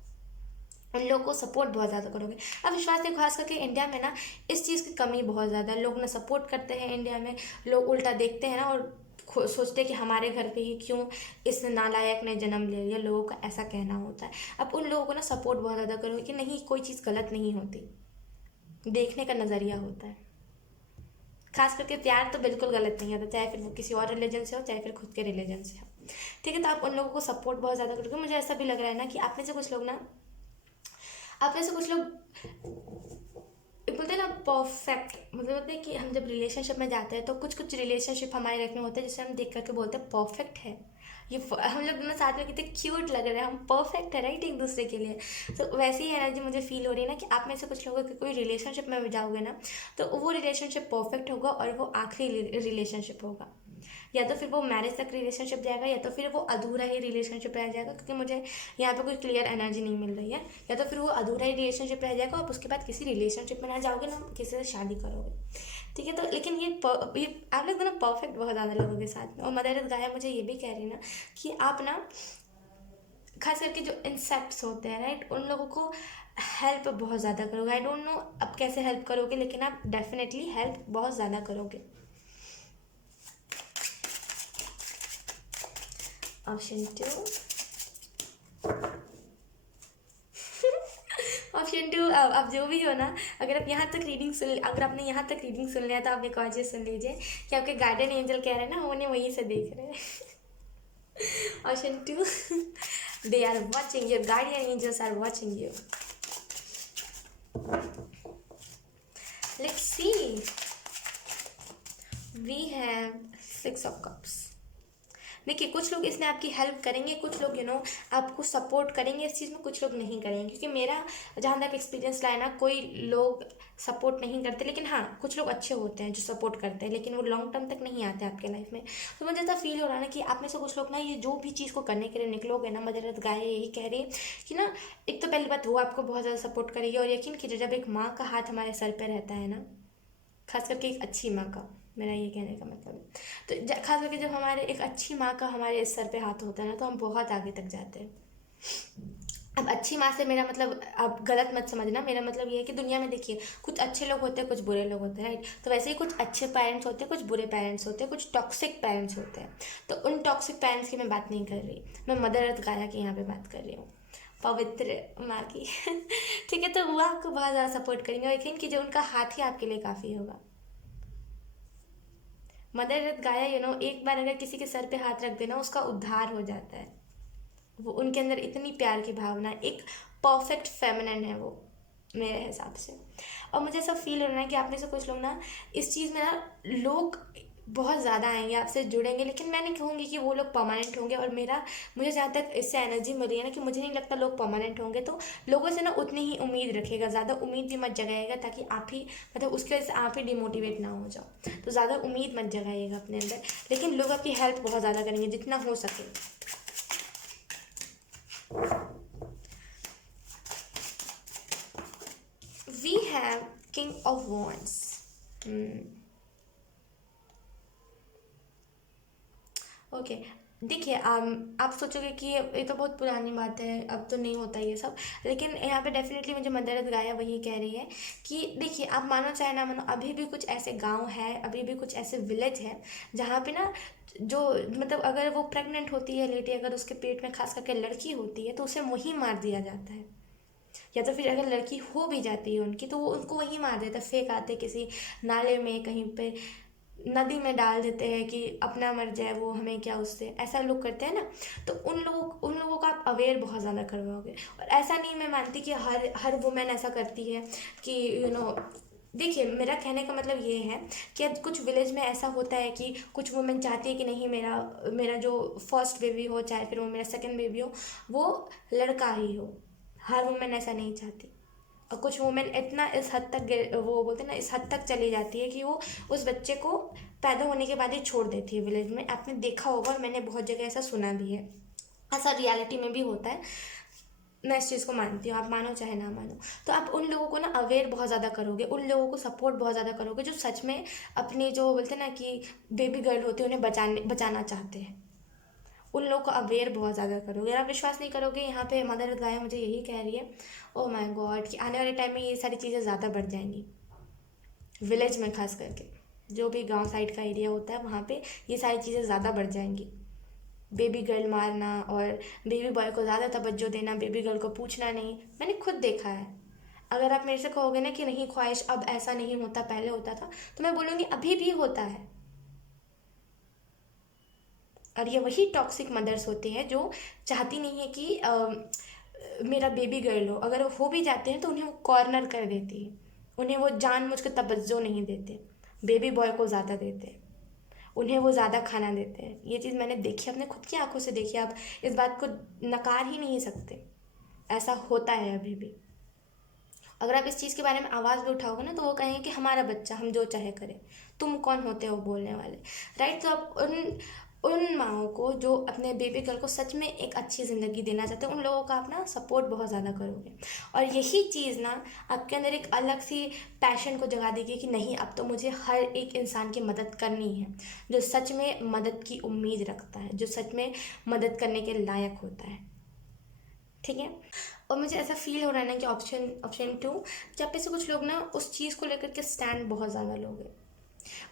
उन लोगों को सपोर्ट बहुत ज़्यादा करोगे। अब विश्वास देखो, खास करके इंडिया में ना इस चीज़ की कमी बहुत ज़्यादा है। लोग ना सपोर्ट करते हैं इंडिया में, लोग उल्टा देखते हैं ना और सोचते हैं कि हमारे घर पे ही क्यों इस नालायक ने जन्म ले लिया, लोगों का ऐसा कहना होता है। अब उन लोगों को ना सपोर्ट बहुत ज़्यादा करोगे कि नहीं, कोई चीज़ गलत नहीं होती, देखने का नज़रिया होता है। खास करके प्यार तो बिल्कुल गलत नहीं होता, चाहे फिर वो किसी और रिलीजन से हो, चाहे फिर खुद के रिलीजन से हो, ठीक है। तो आप उन लोगों को सपोर्ट बहुत ज़्यादा करोगे। मुझे ऐसा भी लग रहा है ना कि आप में से कुछ लोग ना, आप में से कुछ लोग बोलते हैं ना परफेक्ट, मतलब होता है कि हम जब रिलेशनशिप में जाते हैं तो कुछ कुछ रिलेशनशिप हमारे लाइफ में होते हैं जिसे हम देख करके बोलते हैं परफेक्ट है ये, हम लोग दोनों साथ में कितने क्यूट लग रहे हैं, हम परफेक्ट है, राइट, एक दूसरे के लिए। तो वैसी ही एनर्जी मुझे फील हो रही है ना कि आप में से कुछ लोगों के कोई रिलेशनशिप में भी जाओगे ना तो वो रिलेशनशिप परफेक्ट होगा और वो आखिरी रिलेशनशिप होगा, या तो फिर वो मैरिज तक रिलेशनशिप जाएगा या तो फिर वो अधूरा ही रिलेशनशिप रह जाएगा, क्योंकि मुझे यहाँ पे कोई क्लियर एनर्जी नहीं मिल रही है। या तो फिर वो अधूरा ही रिलेशनशिप रह जाएगा, आप उसके बाद किसी रिलेशनशिप में ना जाओगे ना किसी से शादी करोगे, ठीक है। तो लेकिन ये आप लोग दोनों परफेक्ट बहुत ज़्यादा लोगों के साथ में। और मदर गाया मुझे ये भी कह रही ना कि आप ना खास करके जो इंसेक्ट्स होते हैं, राइट, उन लोगों को हेल्प बहुत ज़्यादा करोगे। आई डोंट नो अब कैसे हेल्प करोगे, लेकिन आप डेफिनेटली हेल्प बहुत ज़्यादा करोगे। ऑप्शन 2, ऑप्शन 2, अब जो भी हो ना, अगर आप यहाँ तक रीडिंग सुन, अगर आपने यहाँ तक रीडिंग सुन लिया तो आप एक और चीज़ सुन लीजिए कि आपके गार्डन एंजल कह रहे हैं ना, उन्हें वहीं से देख रहे हैं। Option 2, they are watching, your guardian angels are watching you. Let's see, we have 6 of cups। देखिए, कुछ लोग इसमें आपकी हेल्प करेंगे, कुछ लोग आपको सपोर्ट करेंगे इस चीज़ में, कुछ लोग नहीं करेंगे। क्योंकि मेरा जहाँ तक एक्सपीरियंस रहा है ना, कोई लोग सपोर्ट नहीं करते, लेकिन हाँ कुछ लोग अच्छे होते हैं जो सपोर्ट करते हैं, लेकिन वो लॉन्ग टर्म तक नहीं आते आपके लाइफ में। तो मुझे ऐसा फील हो रहा है ना कि आप में से कुछ लोग ना ये जो भी चीज़ को करने के लिए निकलोगे ना, मदर गाय यही कह रही है कि ना, एक तो पहली बात वो आपको बहुत ज़्यादा सपोर्ट करेगी, और यकीन कीजिए जब एक माँ का हाथ हमारे सर पर रहता है ना, खास करके एक अच्छी माँ का, मेरा ये कहने का मतलब है, तो खास करके जब हमारे एक अच्छी माँ का हमारे सर पे हाथ होता है ना, तो हम बहुत आगे तक जाते हैं। अब अच्छी माँ से मेरा मतलब, आप गलत मत समझना, मेरा मतलब ये है कि दुनिया में देखिए कुछ अच्छे लोग होते हैं, कुछ बुरे लोग होते हैं, राइट। तो वैसे ही कुछ अच्छे पेरेंट्स होते हैं, कुछ बुरे पेरेंट्स होते हैं, कुछ टॉक्सिक पेरेंट्स होते हैं। तो उन टॉक्सिक पेरेंट्स की मैं बात नहीं कर रही, मैं मदर अर्थ गाया की यहाँ पे बात कर रही हूँ, पवित्र माँ की। ठीक है, तो वो आपको बहुत ज़्यादा सपोर्ट करेंगे, और यकीन कीजिए उनका हाथ ही आपके लिए काफ़ी होगा। मदर अर्थ गाया एक बार अगर किसी के सर पे हाथ रख देना, उसका उद्धार हो जाता है। वो उनके अंदर इतनी प्यार की भावना, एक परफेक्ट फेमिनिन है वो मेरे हिसाब से। और मुझे ऐसा फील हो रहा है कि आप में से कुछ लोग ना इस चीज़ में ना, लोग बहुत ज़्यादा आएंगे, आपसे जुड़ेंगे, लेकिन मैं नहीं कहूँगी कि वो लोग परमानेंट होंगे। और मुझे जहाँ तक इससे एनर्जी मिली है ना, कि मुझे नहीं लगता लोग परमानेंट होंगे। तो लोगों से ना उतनी ही उम्मीद रखिएगा, ज़्यादा उम्मीद भी मत जगाइएगा, ताकि आप ही मतलब उसकी वजह से आप ही डिमोटिवेट ना हो जाओ। तो ज़्यादा उम्मीद मत जगाइएगा अपने अंदर, लेकिन लोग आपकी हेल्प बहुत ज़्यादा करेंगे जितना हो सके। We have king of wands. Okay, देखिए आप सोचोगे कि ये तो बहुत पुरानी बात है, अब तो नहीं होता ये सब। लेकिन यहाँ पे डेफिनेटली मुझे मदर गाया वही कह रही है कि देखिए, आप मानो चाहे ना मानो, अभी भी कुछ ऐसे गांव है, अभी भी कुछ ऐसे विलेज है जहाँ पे ना, जो मतलब अगर वो प्रेग्नेंट होती है लेडी, अगर उसके पेट में खास करके लड़की होती है तो उसे वहीं मार दिया जाता है। या तो फिर अगर लड़की हो भी जाती है उनकी, तो वो उनको वहीं मार देता है, फेंक आते किसी नाले में, कहीं पे नदी में डाल देते हैं कि अपना मर जाए वो, हमें क्या उससे, ऐसा लोग करते हैं ना। तो उन लोगों का आप अवेयर बहुत ज़्यादा करवाओगे। और ऐसा नहीं, मैं मानती कि हर हर वुमेन ऐसा करती है कि देखिए, मेरा कहने का मतलब ये है कि अब कुछ विलेज में ऐसा होता है कि कुछ वुमेन चाहती है कि नहीं, मेरा मेरा जो फर्स्ट बेबी हो, चाहे फिर वो मेरा सेकंड बेबी हो, वो लड़का ही हो। हर वुमेन ऐसा नहीं चाहती। और कुछ वुमेन इतना इस हद तक वो बोलते हैं ना, इस हद तक चली जाती है कि वो उस बच्चे को पैदा होने के बाद ही छोड़ देती है विलेज में। आपने देखा होगा, और मैंने बहुत जगह ऐसा सुना भी है, ऐसा रियलिटी में भी होता है। मैं इस चीज़ को मानती हूँ, आप मानो चाहे ना मानो। तो आप उन लोगों को ना अवेयर बहुत ज़्यादा करोगे, उन लोगों को सपोर्ट बहुत ज़्यादा करोगे जो सच में अपनी, जो बोलते हैं ना कि बेबी गर्ल होती है, उन्हें बचाना चाहते हैं। उन लोगों को अवेयर बहुत ज़्यादा करोगे। और आप विश्वास नहीं करोगे, यहाँ पे मदर गाय मुझे यही कह रही है, ओ माय गॉड, कि आने वाले टाइम में ये सारी चीज़ें ज़्यादा बढ़ जाएंगी विलेज में। खास करके जो भी गांव साइड का एरिया होता है, वहाँ पे ये सारी चीज़ें ज़्यादा बढ़ जाएंगी। बेबी गर्ल मारना और बेबी बॉय को ज़्यादा तवज्जो देना, बेबी गर्ल को पूछना नहीं, मैंने खुद देखा है। अगर आप मेरे से कहोगे ना कि नहीं ख्वाहिश, अब ऐसा नहीं होता, पहले होता था, तो मैं बोलूँगी अभी भी होता है। और ये वही टॉक्सिक मदर्स होती है जो चाहती नहीं है कि मेरा बेबी गर्ल हो। अगर वो हो भी जाते हैं तो उन्हें वो कॉर्नर कर देती है, उन्हें वो जानबूझ के तवज्जो नहीं देते, बेबी बॉय को ज़्यादा देते हैं, उन्हें वो ज़्यादा खाना देते हैं। ये चीज़ मैंने देखी, अपने खुद की आंखों से देखी। आप इस बात को नकार ही नहीं सकते, ऐसा होता है अभी भी। अगर आप इस चीज़ के बारे में आवाज़ भी उठाओगे ना, तो वो कहेंगे कि हमारा बच्चा, हम जो चाहे करें, तुम कौन होते हो बोलने वाले, राइट। तो आप उन उन माओं को जो अपने बेबी गर्ल को सच में एक अच्छी ज़िंदगी देना चाहते हैं, उन लोगों का आप ना सपोर्ट बहुत ज़्यादा करोगे। और यही चीज़ ना आपके अंदर एक अलग सी पैशन को जगा देगी कि नहीं, अब तो मुझे हर एक इंसान की मदद करनी है, जो सच में मदद की उम्मीद रखता है, जो सच में मदद करने के लायक होता है। ठीक है। और मुझे ऐसा फील हो रहा है ना कि ऑप्शन टू, जब पे से कुछ लोग ना उस चीज़ को लेकर के स्टैंड बहुत ज़्यादा लोग हैं।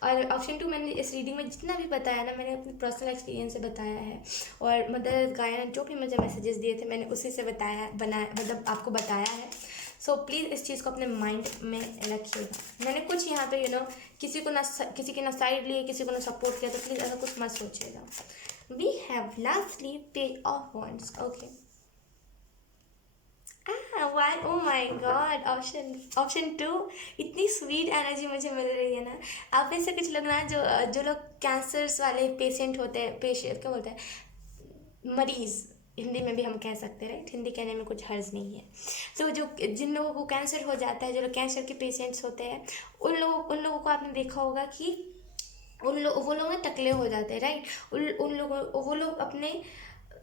और ऑप्शन टू, मैंने इस रीडिंग में जितना भी बताया ना, मैंने अपनी पर्सनल एक्सपीरियंस से बताया है। और मदर गाया ने जो भी मुझे मैसेजेस दिए थे, मैंने उसी से मतलब आपको बताया है। सो प्लीज़ इस चीज़ को अपने माइंड में रखिएगा। मैंने कुछ यहाँ पे किसी की ना साइड ली, किसी को ना सपोर्ट किया, तो प्लीज़ ऐसा कुछ मत सोचिएगा। We have lastly page of wands. Okay, why, oh my God, option two, इतनी स्वीट एनर्जी मुझे मिल रही है ना। आप में से कुछ लोग ना, जो जो लोग कैंसर्स वाले पेशेंट होते हैं, पेशेंट क्या बोलते हैं, मरीज़, हिंदी में भी हम कह सकते हैं, राइट, हिंदी कहने में कुछ हर्ज नहीं है। तो जो जिन लोगों को कैंसर हो जाता है, जो लोग कैंसर के पेशेंट्स होते हैं, उन लोगों को आपने देखा होगा कि वो लोग ना टकले हो जाते हैं, राइट। वो लोग अपने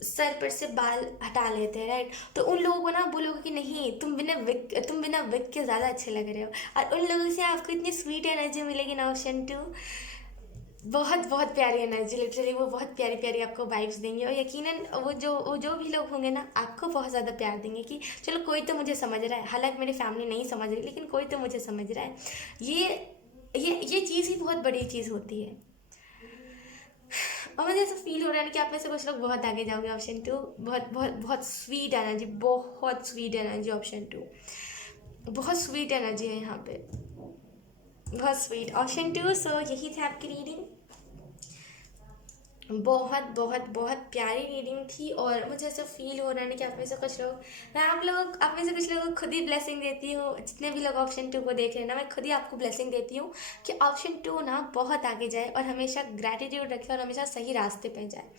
सर पर से बाल हटा लेते हैं, राइट। तो उन लोगों को ना बोलोगे कि नहीं, तुम बिना विग के ज़्यादा अच्छे लग रहे हो। और उन लोगों से आपको इतनी स्वीट एनर्जी मिलेगी ना, ऑप्शन टू, बहुत बहुत प्यारी एनर्जी, लिटरली वो बहुत प्यारी प्यारी आपको वाइब्स देंगे। और यकीनन वो जो भी लोग होंगे ना, आपको बहुत ज़्यादा प्यार देंगे कि चलो कोई तो मुझे समझ रहा है। हालांकि मेरी फैमिली नहीं समझ रही, लेकिन कोई तो मुझे समझ रहा है। ये चीज़ ही बहुत बड़ी चीज़ होती है। और मुझे ऐसा फील हो रहा है कि आप में से कुछ लोग बहुत आगे जाओगे, ऑप्शन टू। बहुत बहुत बहुत स्वीट एनर्जी, बहुत स्वीट एनर्जी, ऑप्शन टू, बहुत स्वीट एनर्जी है यहाँ पे, बहुत स्वीट, ऑप्शन टू। सो यही थे आपकी रीडिंग। बहुत बहुत बहुत प्यारी रीडिंग थी और मुझे ऐसा फील हो रहा है ना कि आप में से कुछ लोग, मैं आप में से कुछ लोगों को खुद ही ब्लेसिंग देती हूँ। जितने भी लोग ऑप्शन 2 को देख रहे हैं ना, मैं खुद ही आपको ब्लेसिंग देती हूँ कि ऑप्शन 2 ना बहुत आगे जाए और हमेशा ग्रैटिट्यूड रखे और हमेशा सही रास्ते पे जाए।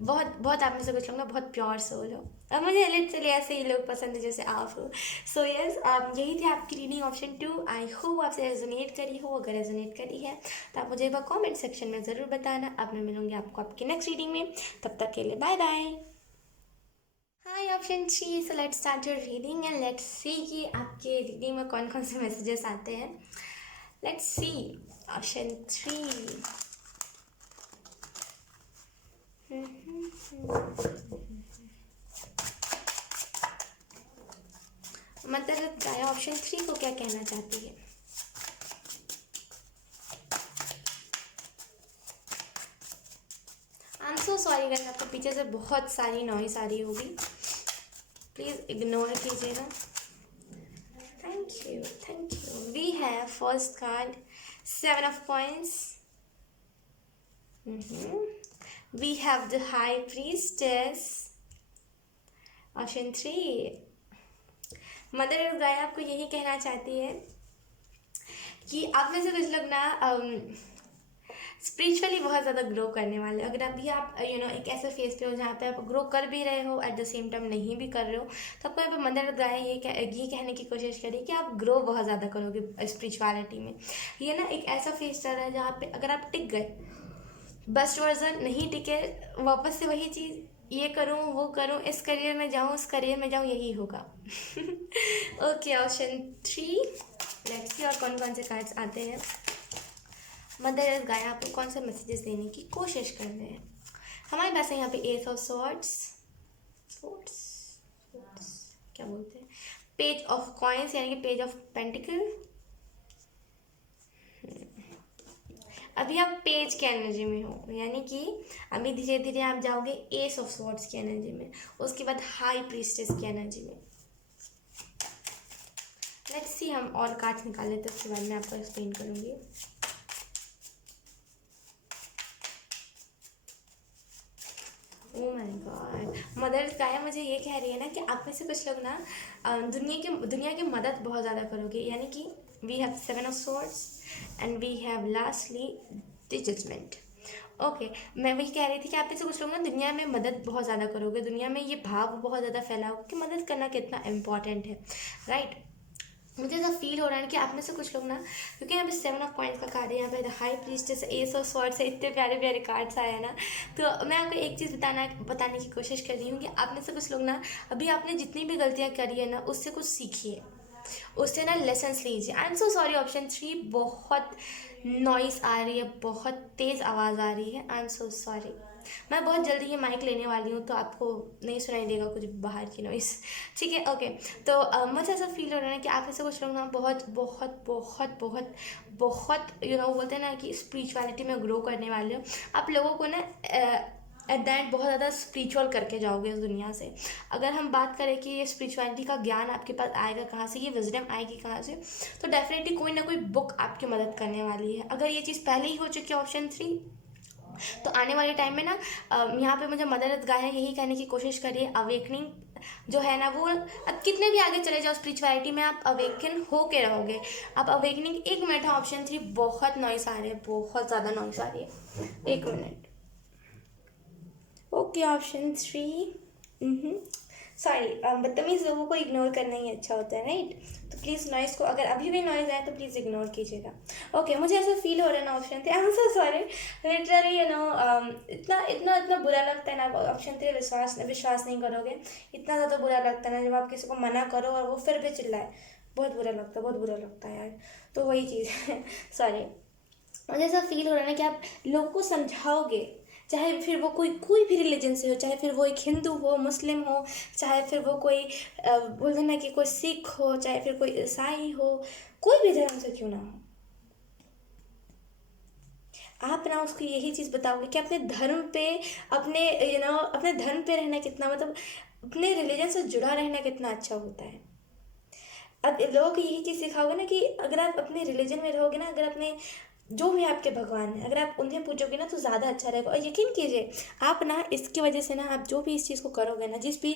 बहुत बहुत आप में से कुछ लोग ना बहुत प्योर सोल हो और मुझे लिटरली ऐसे ही लोग पसंद है जैसे आप हो। सो यस, यही थी आपकी रीडिंग ऑप्शन 2। आई होप आपसे रेजोनेट करी हो। अगर रेजोनेट करी है तो आप मुझे एक बार कॉमेंट सेक्शन में ज़रूर बताना। अब मैं मिलूंगी आपको आपकी नेक्स्ट रीडिंग में। तब तक के लिए bye bye. Hi option 3, so let's start your reading and let's see कि आपके रीडिंग में कौन कौन से मैसेजेस आते हैं। Let's see option 3। मतलब गाया ऑप्शन 3 को क्या कहना चाहती है। I am so sorry guys, आपको पीछे से बहुत सारी नॉइस आ रही होगी, प्लीज़ इग्नोर कीजिएगा। Thank you thank you. We have first card 7 of coins. We have the high priestess. Option 3, mother Gaia आपको यही कहना चाहती है कि आप में से कुछ लोग ना स्पिरिचुअली बहुत ज़्यादा ग्रो करने वाले हो। अगर अभी आप एक ऐसे फेज पे हो जहाँ पे आप ग्रो कर भी रहे हो, एट द सेम टाइम नहीं भी कर रहे हो, तो आपको यहाँ पे मदर गाय ये कहने की कोशिश करिए कि आप ग्रो बहुत ज़्यादा करोगे स्पिरिचुअलिटी में। ये ना एक ऐसा फेज चल रहा है जहाँ पे अगर आप टिक गए, बेस्ट वर्जन नहीं टिके, वापस से वही चीज़ ये करूँ वो करूँ, इस करियर में जाऊँ उस करियर में जाऊँ, यही होगा। ओके ऑप्शन 3, लेट्स सी और कौन कौन से कार्ड्स आते हैं। मदर इस गाय आपको कौन से मैसेजेस देने की कोशिश कर रहे हैं। हमारे पास है यहाँ पे एस ऑफ स्वॉर्ड्स, क्या बोलते हैं, पेज ऑफ कॉइंस यानी कि पेज ऑफ पेंटिकल। अभी आप पेज की एनर्जी में हो, यानी कि अभी धीरे धीरे आप जाओगे एस ऑफ स्वॉर्ड्स की एनर्जी में, उसके बाद हाई प्रीस्टेस की एनर्जी में। लेट्स सी, हम और कार्ड्स निकाल लेते हैं, उसके बाद मैं आपको एक्सप्लेन करूँगी। ओह माय गॉड, मदर गाया मुझे ये कह रही है ना कि आप में से कुछ लोग ना दुनिया की मदद बहुत ज़्यादा करोगे, यानी कि we have 7 of swords and we have lastly the judgement. Okay, मैं वही कह रही थी कि आप में से कुछ लोग ना दुनिया में मदद बहुत ज़्यादा करोगे, दुनिया में ये भाव बहुत ज़्यादा फैलाओगे कि मदद करना कितना इम्पॉर्टेंट है, राइट। मुझे ऐसा फील हो रहा है कि आप में से कुछ लोग ना, क्योंकि यहाँ पे 7 ऑफ कॉइंस का कार्ड है, यहाँ पे the high priestess, S of swords है, इतने प्यारे प्यारे कार्ड्स आए हैं ना। तो मैं आपको एक चीज़ बताने की कोशिश कर रही हूँ कि आप में से कुछ लोग ना, अभी आपने जितनी भी गलतियाँ करी है ना, उससे कुछ सीखिए, उससे ना लेसन्स लीजिए। आई एम सो सॉरी ऑप्शन 3, बहुत नॉइस आ रही है, बहुत तेज़ आवाज़ आ रही है, आई एम सो सॉरी। मैं बहुत जल्दी ये माइक लेने वाली हूँ तो आपको नहीं सुनाई देगा कुछ बाहर की नॉइस, ठीक है। ओके, तो मुझे ऐसा फील हो रहा है कि आप ऐसे कुछ लोग ना बहुत बहुत बहुत बहुत बहुत बोलते हैं ना कि स्पिरिचुअलिटी में ग्रो करने वाले हो। आप लोगों को ना एट द एंड बहुत ज़्यादा स्पिरिचुअल करके जाओगे इस दुनिया से। अगर हम बात करें कि ये स्पिरिचुअलिटी का ज्ञान आपके पास आएगा कहाँ से, ये विजडम आएगी कहाँ से, तो डेफिनेटली कोई ना कोई बुक आपकी मदद करने वाली है। अगर ये चीज़ पहले ही हो चुकी है ऑप्शन 3, तो आने वाले टाइम में ना यहाँ पे मुझे मदर गाय यही कहने की कोशिश करिए, अवेकनिंग जो है ना वो, अब कितने भी आगे चले जाओ स्पिरिचुअलिटी में, आप अवेकन हो के रहोगे। आप अवेकनिंग, 1 मिनट है ऑप्शन 3, बहुत नॉइस आ रही है, बहुत ज़्यादा नॉइस आ रही है, 1 मिनट। ओके ऑप्शन 3, सॉरी, बदतमीज़ लोगों को इग्नोर करना ही अच्छा होता है, राइट। तो प्लीज़ नॉइज़ को, अगर अभी भी नॉइज़ आए तो प्लीज़ इग्नोर कीजिएगा। ओके, मुझे ऐसा फील हो रहा है ना option 3, I am so sorry, literally इतना इतना इतना बुरा लगता है ना, ऑप्शन 3 विश्वास नहीं करोगे, इतना ज़्यादा बुरा लगता है ना जब आप किसी को मना करो और वो फिर भी चिल्लाए, बहुत बुरा लगता है, बहुत बुरा लगता है यार। तो वही चीज़ है, सॉरी। मुझे ऐसा फील हो रहा है ना कि आप लोगों को समझाओगे, चाहे फिर वो कोई भी रिलीजन से हो, चाहे फिर वो एक हिंदू हो, मुस्लिम हो, चाहे फिर वो कोई बोलते ना कि कोई सिख हो, चाहे फिर कोई ईसाई हो, कोई भी धर्म से क्यों ना हो, आप ना उसको यही चीज़ बताओगे कि अपने धर्म पे, अपने धर्म पे रहना कितना, मतलब अपने रिलीजन से जुड़ा रहना कितना अच्छा होता है। अब लोगों को यही चीज़ सिखाओगे ना कि अगर आप अपने रिलीजन में रहोगे ना, अगर अपने जो भी आपके भगवान हैं, अगर आप उन्हें पूजोगे ना तो ज़्यादा अच्छा रहेगा। और यकीन कीजिए आप ना इसकी वजह से ना, आप जो भी इस चीज़ को करोगे ना, जिस भी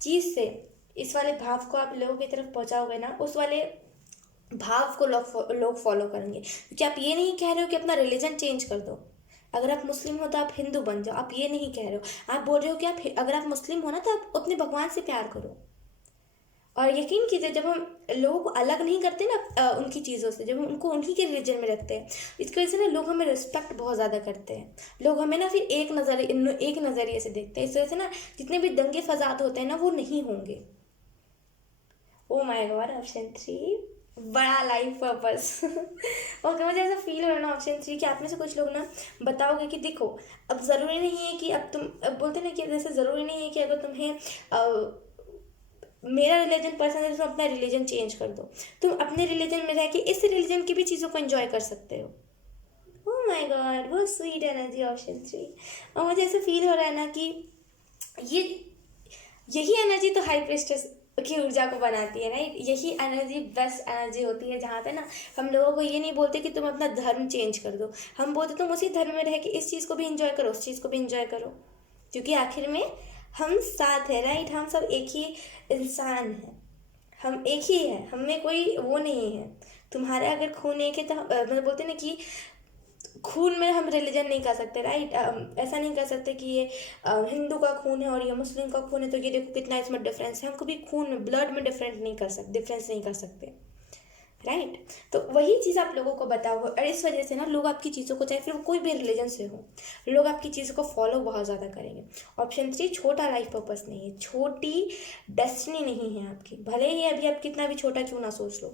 चीज़ से इस वाले भाव को आप लोगों की तरफ पहुंचाओगे ना, उस वाले भाव को लोग फॉलो करेंगे। क्योंकि आप ये नहीं कह रहे हो कि अपना रिलीजन चेंज कर दो। अगर आप मुस्लिम हो तो आप हिंदू बन जाओ, आप ये नहीं कह रहे हो। आप बोल रहे हो कि आप अगर आप मुस्लिम हो ना तो आप अपने भगवान से प्यार करो। और यकीन कीजिए जब हम लोगों को अलग नहीं करते ना उनकी चीज़ों से, जब हम उनको उन्हीं के रिलीजन में रखते हैं, इसकी वजह से ना लोग हमें रिस्पेक्ट बहुत ज़्यादा करते हैं। लोग हमें ना फिर एक नज़रिए से देखते हैं। इस वजह से ना जितने भी दंगे फसाद होते हैं ना वो नहीं होंगे। ओ माय गॉड, ऑप्शन 3 बड़ा लाइफ पर्पस। ओके, मुझे ऐसा फील हो रहा है ना ऑप्शन 3 कि आप में से कुछ लोग ना बताओगे कि देखो, अब ज़रूरी नहीं है कि अब तुम, अब बोलते ना कि जैसे ज़रूरी नहीं है कि अगर तुम्हें मेरा रिलीजन पसंद है तो तुम अपना रिलीजन चेंज कर दो। तुम अपने रिलीजन में रह के इस रिलीजन की भी चीज़ों को एंजॉय कर सकते हो। ओह माय गॉड, बहुत स्वीट एनर्जी ऑप्शन 3। और मुझे ऐसा फील हो रहा है ना कि ये यही एनर्जी तो हाई प्रिस्टेस की ऊर्जा को बनाती है, राइट। यही एनर्जी बेस्ट एनर्जी होती है, जहाँ पे ना हम लोगों को ये नहीं बोलते कि तुम अपना धर्म चेंज कर दो। हम बोलते तुम उसी धर्म में रह के इस चीज़ को भी इंजॉय करो, उस चीज़ को भी इंजॉय करो। क्योंकि आखिर में हम साथ हैं, राइट। हम सब एक ही इंसान हैं, हम एक ही हैं, हम में कोई वो नहीं है। तुम्हारा अगर खून एक है तो मतलब बोलते ना कि खून में हम रिलीजन नहीं कर सकते, राइट। ऐसा नहीं कर सकते कि ये हिंदू का खून है और ये मुस्लिम का खून है तो ये देखो कितना इसमें डिफरेंस है। हम कभी खून में, ब्लड में डिफरेंस नहीं कर सकते, राइट। तो वही चीज़ आप लोगों को बताओ। और इस वजह से ना लोग आपकी चीज़ों को, चाहे फिर वो कोई भी रिलीजन से हो, लोग आपकी चीज़ों को फॉलो बहुत ज़्यादा करेंगे। ऑप्शन 3 छोटा लाइफ पर्पस नहीं है, छोटी डेस्टिनी नहीं है आपकी। भले ही अभी आप कितना भी छोटा क्यों ना सोच लो,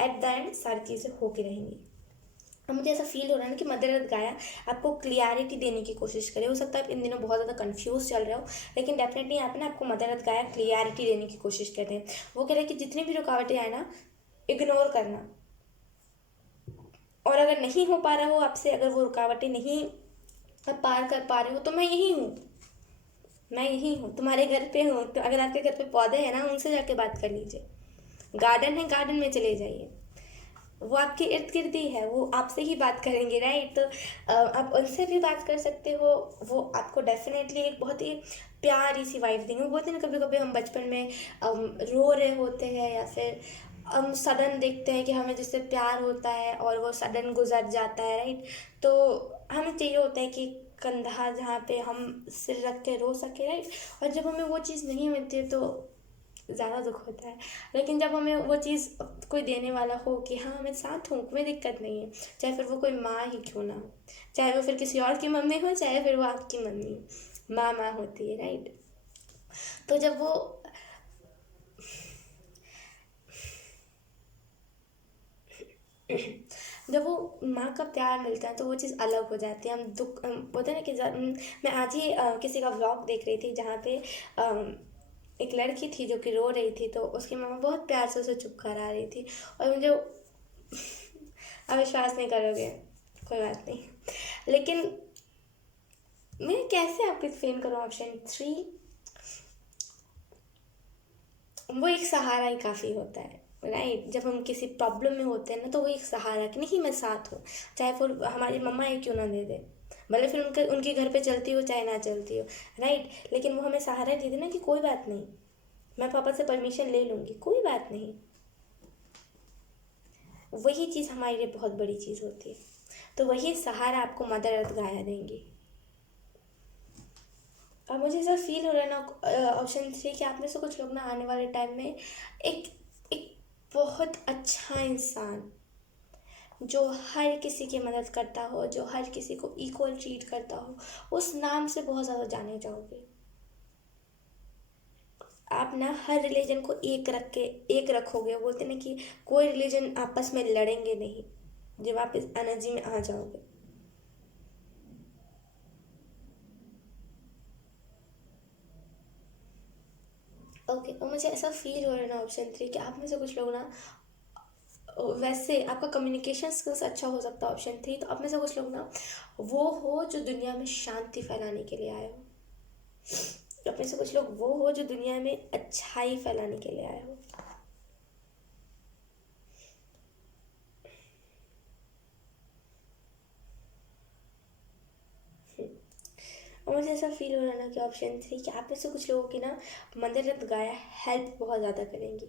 एट द एंड सारी चीज़ें होके रहेंगी। अब मुझे ऐसा फील हो रहा है ना कि मदर अर्थ गाया आपको क्लियरिटी देने की कोशिश करे। हो सकता है आप इन दिनों बहुत ज़्यादा कंफ्यूज चल रहे हो, लेकिन डेफिनेटली यहाँ पे ना आपको मदर अर्थ गाया क्लियरिटी देने की कोशिश कर रहे हैं। वो कह रहे हैं कि जितनी भी रुकावटें आए ना, इग्नोर करना। और अगर नहीं हो पा रहा हो आपसे, अगर वो रुकावटें नहीं आप पार कर पा रहे हो, तो मैं यही हूँ, मैं यही हूँ, तुम्हारे घर पे हूँ। तो अगर आपके घर पे पौधे हैं ना, उनसे जाके बात कर लीजिए। गार्डन है, गार्डन में चले जाइए, वो आपके इर्द गिर्द ही है, वो आपसे ही बात करेंगे, राइट। तो आप उनसे भी बात कर सकते हो। वो आपको डेफिनेटली एक बहुत ही प्यारी सी वाइफ देंगे। वो बोलते हैं ना, कभी कभी हम बचपन में रो रहे होते हैं या फिर हम सडन देखते हैं कि हमें जिससे प्यार होता है और वो सडन गुजर जाता है, राइट। तो हमें चाहिए होता है कि कंधा जहाँ पे हम सिर रख के रो सके, राइट। और जब हमें वो चीज़ नहीं मिलती है तो ज़्यादा दुख होता है। लेकिन जब हमें वो चीज़ कोई देने वाला हो कि हाँ मैं साथ हूँ, कोई दिक्कत नहीं है, चाहे फिर वो कोई माँ ही क्यों ना हो, चाहे वो फिर किसी और की मम्मी हो, चाहे फिर वो आपकी मम्मी हो, माँ माँ होती है, राइट। तो जब वो माँ का प्यार मिलता है तो वो चीज़ अलग हो जाती है। हम दुख, हम बोलते हैं ना कि मैं आज ही किसी का व्लॉग देख रही थी जहाँ पे एक लड़की थी जो कि रो रही थी, तो उसकी मम्मा बहुत प्यार से उसे चुप करा रही थी। और मुझे आप विश्वास नहीं करोगे, कोई बात नहीं, लेकिन मैं कैसे आपको एक्सप्लेन करूँ ऑप्शन 3। वो एक सहारा ही काफ़ी होता है, राइट। जब हम किसी प्रॉब्लम में होते हैं ना, तो वो एक सहारा कि नहीं मैं साथ हूँ, चाहे वो हमारी मम्मा ही क्यों ना दे दे, भले फिर उनके घर पे चलती हो चाहे ना चलती हो, राइट। लेकिन वो हमें सहारा दे देना कि कोई बात नहीं, मैं पापा से परमिशन ले लूँगी, कोई बात नहीं। वही चीज़ हमारे लिए बहुत बड़ी चीज़ होती है। तो वही सहारा आपको मदर अर्थ गाया देंगी। और मुझे ऐसा फील हो रहा है ना ऑप्शन 3 कि आप में से कुछ लोग ना आने वाले टाइम में एक एक बहुत अच्छा इंसान, जो हर किसी की मदद करता हो, जो हर किसी को इक्वल ट्रीट करता हो, उस नाम से बहुत ज़्यादा जाने जाओगे। आप ना हर रिलीजन को एक रखोगे। बोलते ना कि कोई रिलीजन आपस में लड़ेंगे नहीं जब आप इस एनर्जी में आ जाओगे। ओके, तो मुझे ऐसा फील हो रहा है ना ऑप्शन 3 कि आप में से कुछ लोग ना, वैसे आपका कम्युनिकेशन स्किल्स अच्छा हो सकता है ऑप्शन 3, तो आप में से कुछ लोग ना वो हो जो दुनिया में शांति फैलाने के लिए आए हो। आप में से कुछ लोग वो हो जो दुनिया में अच्छाई फैलाने के लिए आए हो। और मुझे ऐसा फील हो रहा है ना कि ऑप्शन 3 कि आप में से कुछ लोगों की ना मदद गाया हेल्प बहुत ज़्यादा करेंगी।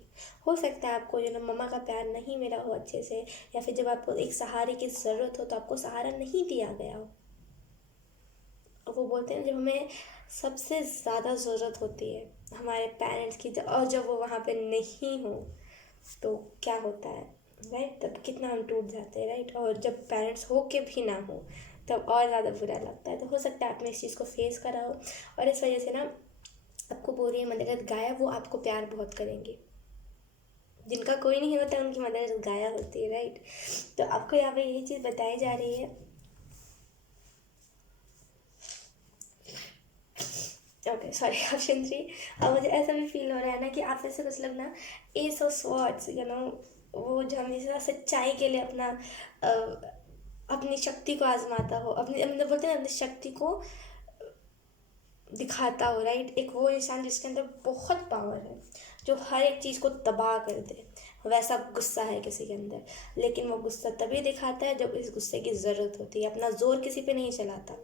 हो सकता है आपको मम्मा का प्यार नहीं मिला हो अच्छे से, या फिर जब आपको एक सहारे की ज़रूरत हो तो आपको सहारा नहीं दिया गया हो। और वो बोलते हैं जब हमें सबसे ज़्यादा ज़रूरत होती है हमारे पेरेंट्स की, और जब वो वहाँ पे नहीं हो तो क्या होता है, राइट? तब कितना हम टूट जाते हैं, राइट? और जब पेरेंट्स हो के भी ना हो तब और ज़्यादा बुरा लगता है। तो हो सकता है आपने इस चीज़ को फेस करा हो, और इस वजह से ना आपको पूरी मदद गाया वो आपको प्यार बहुत करेंगे। जिनका कोई नहीं होता उनकी मदद गाया होती है, राइट? तो आपको यहाँ पे यही चीज़ बताई जा रही है। Okay, sorry, option 3। अब मुझे ऐसा भी फील हो रहा है ना कि आप में से कुछ लोग ना एस ऑफ स्वॉर्ड्स, वो जो हमेशा सच्चाई के लिए अ, अपनी शक्ति को आजमाता हो, अपनी मतलब बोलते हैं ना, अपनी शक्ति को दिखाता हो, राइट? एक वो इंसान जिसके अंदर बहुत पावर है, जो हर एक चीज़ को तबाह कर दे, वैसा गुस्सा है किसी के अंदर। लेकिन वो गुस्सा तभी दिखाता है जब इस गुस्से की ज़रूरत होती है। अपना जोर किसी पे नहीं चलाता,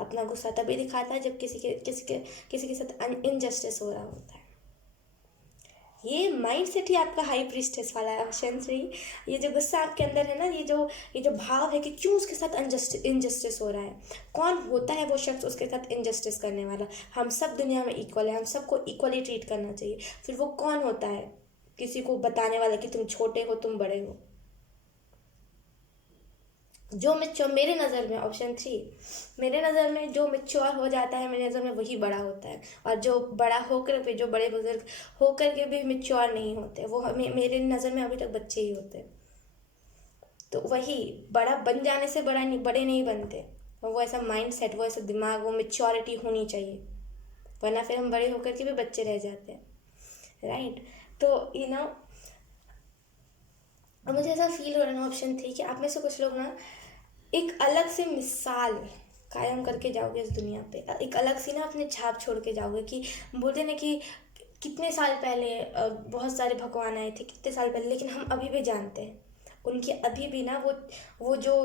अपना गुस्सा तभी दिखाता है जब किसी के साथ इनजस्टिस हो रहा होता है। ये माइंड सेट ही आपका हाई प्रीस्टेस वाला है, ऑप्शन 3। ये जो गुस्सा आपके अंदर है ना, ये जो भाव है कि क्यों उसके साथ इनजस्टिस हो रहा है, कौन होता है वो शख्स उसके साथ इनजस्टिस करने वाला। हम सब दुनिया में इक्वल है, हम सबको इक्वली ट्रीट करना चाहिए। फिर वो कौन होता है किसी को बताने वाला कि तुम छोटे हो, तुम बड़े हो? जो मैच्योर, मेरे नज़र में ऑप्शन 3, मेरे नज़र में जो मैच्योर हो जाता है, मेरे नज़र में वही बड़ा होता है। और जो बड़ा होकर भी, जो बड़े बुजुर्ग होकर के भी मैच्योर नहीं होते, वो मेरे नज़र में अभी तक बच्चे ही होते हैं। तो वही बड़ा बन जाने से बड़े नहीं बनते। और वो ऐसा माइंड सेट, वो ऐसा दिमाग, वो मैच्योरिटी होनी चाहिए, वरना फिर हम बड़े होकर के भी बच्चे रह जाते हैं, राइट? तो और मुझे ऐसा फील हो रहा है ना ऑप्शन 3 कि आप में से कुछ लोग ना एक अलग से मिसाल कायम करके जाओगे इस दुनिया पे, एक अलग सी ना अपनी छाप छोड़ के जाओगे। कि बोलते ना कि कितने साल पहले बहुत सारे भगवान आए थे, कितने साल पहले, लेकिन हम अभी भी जानते हैं उनके अभी भी ना वो जो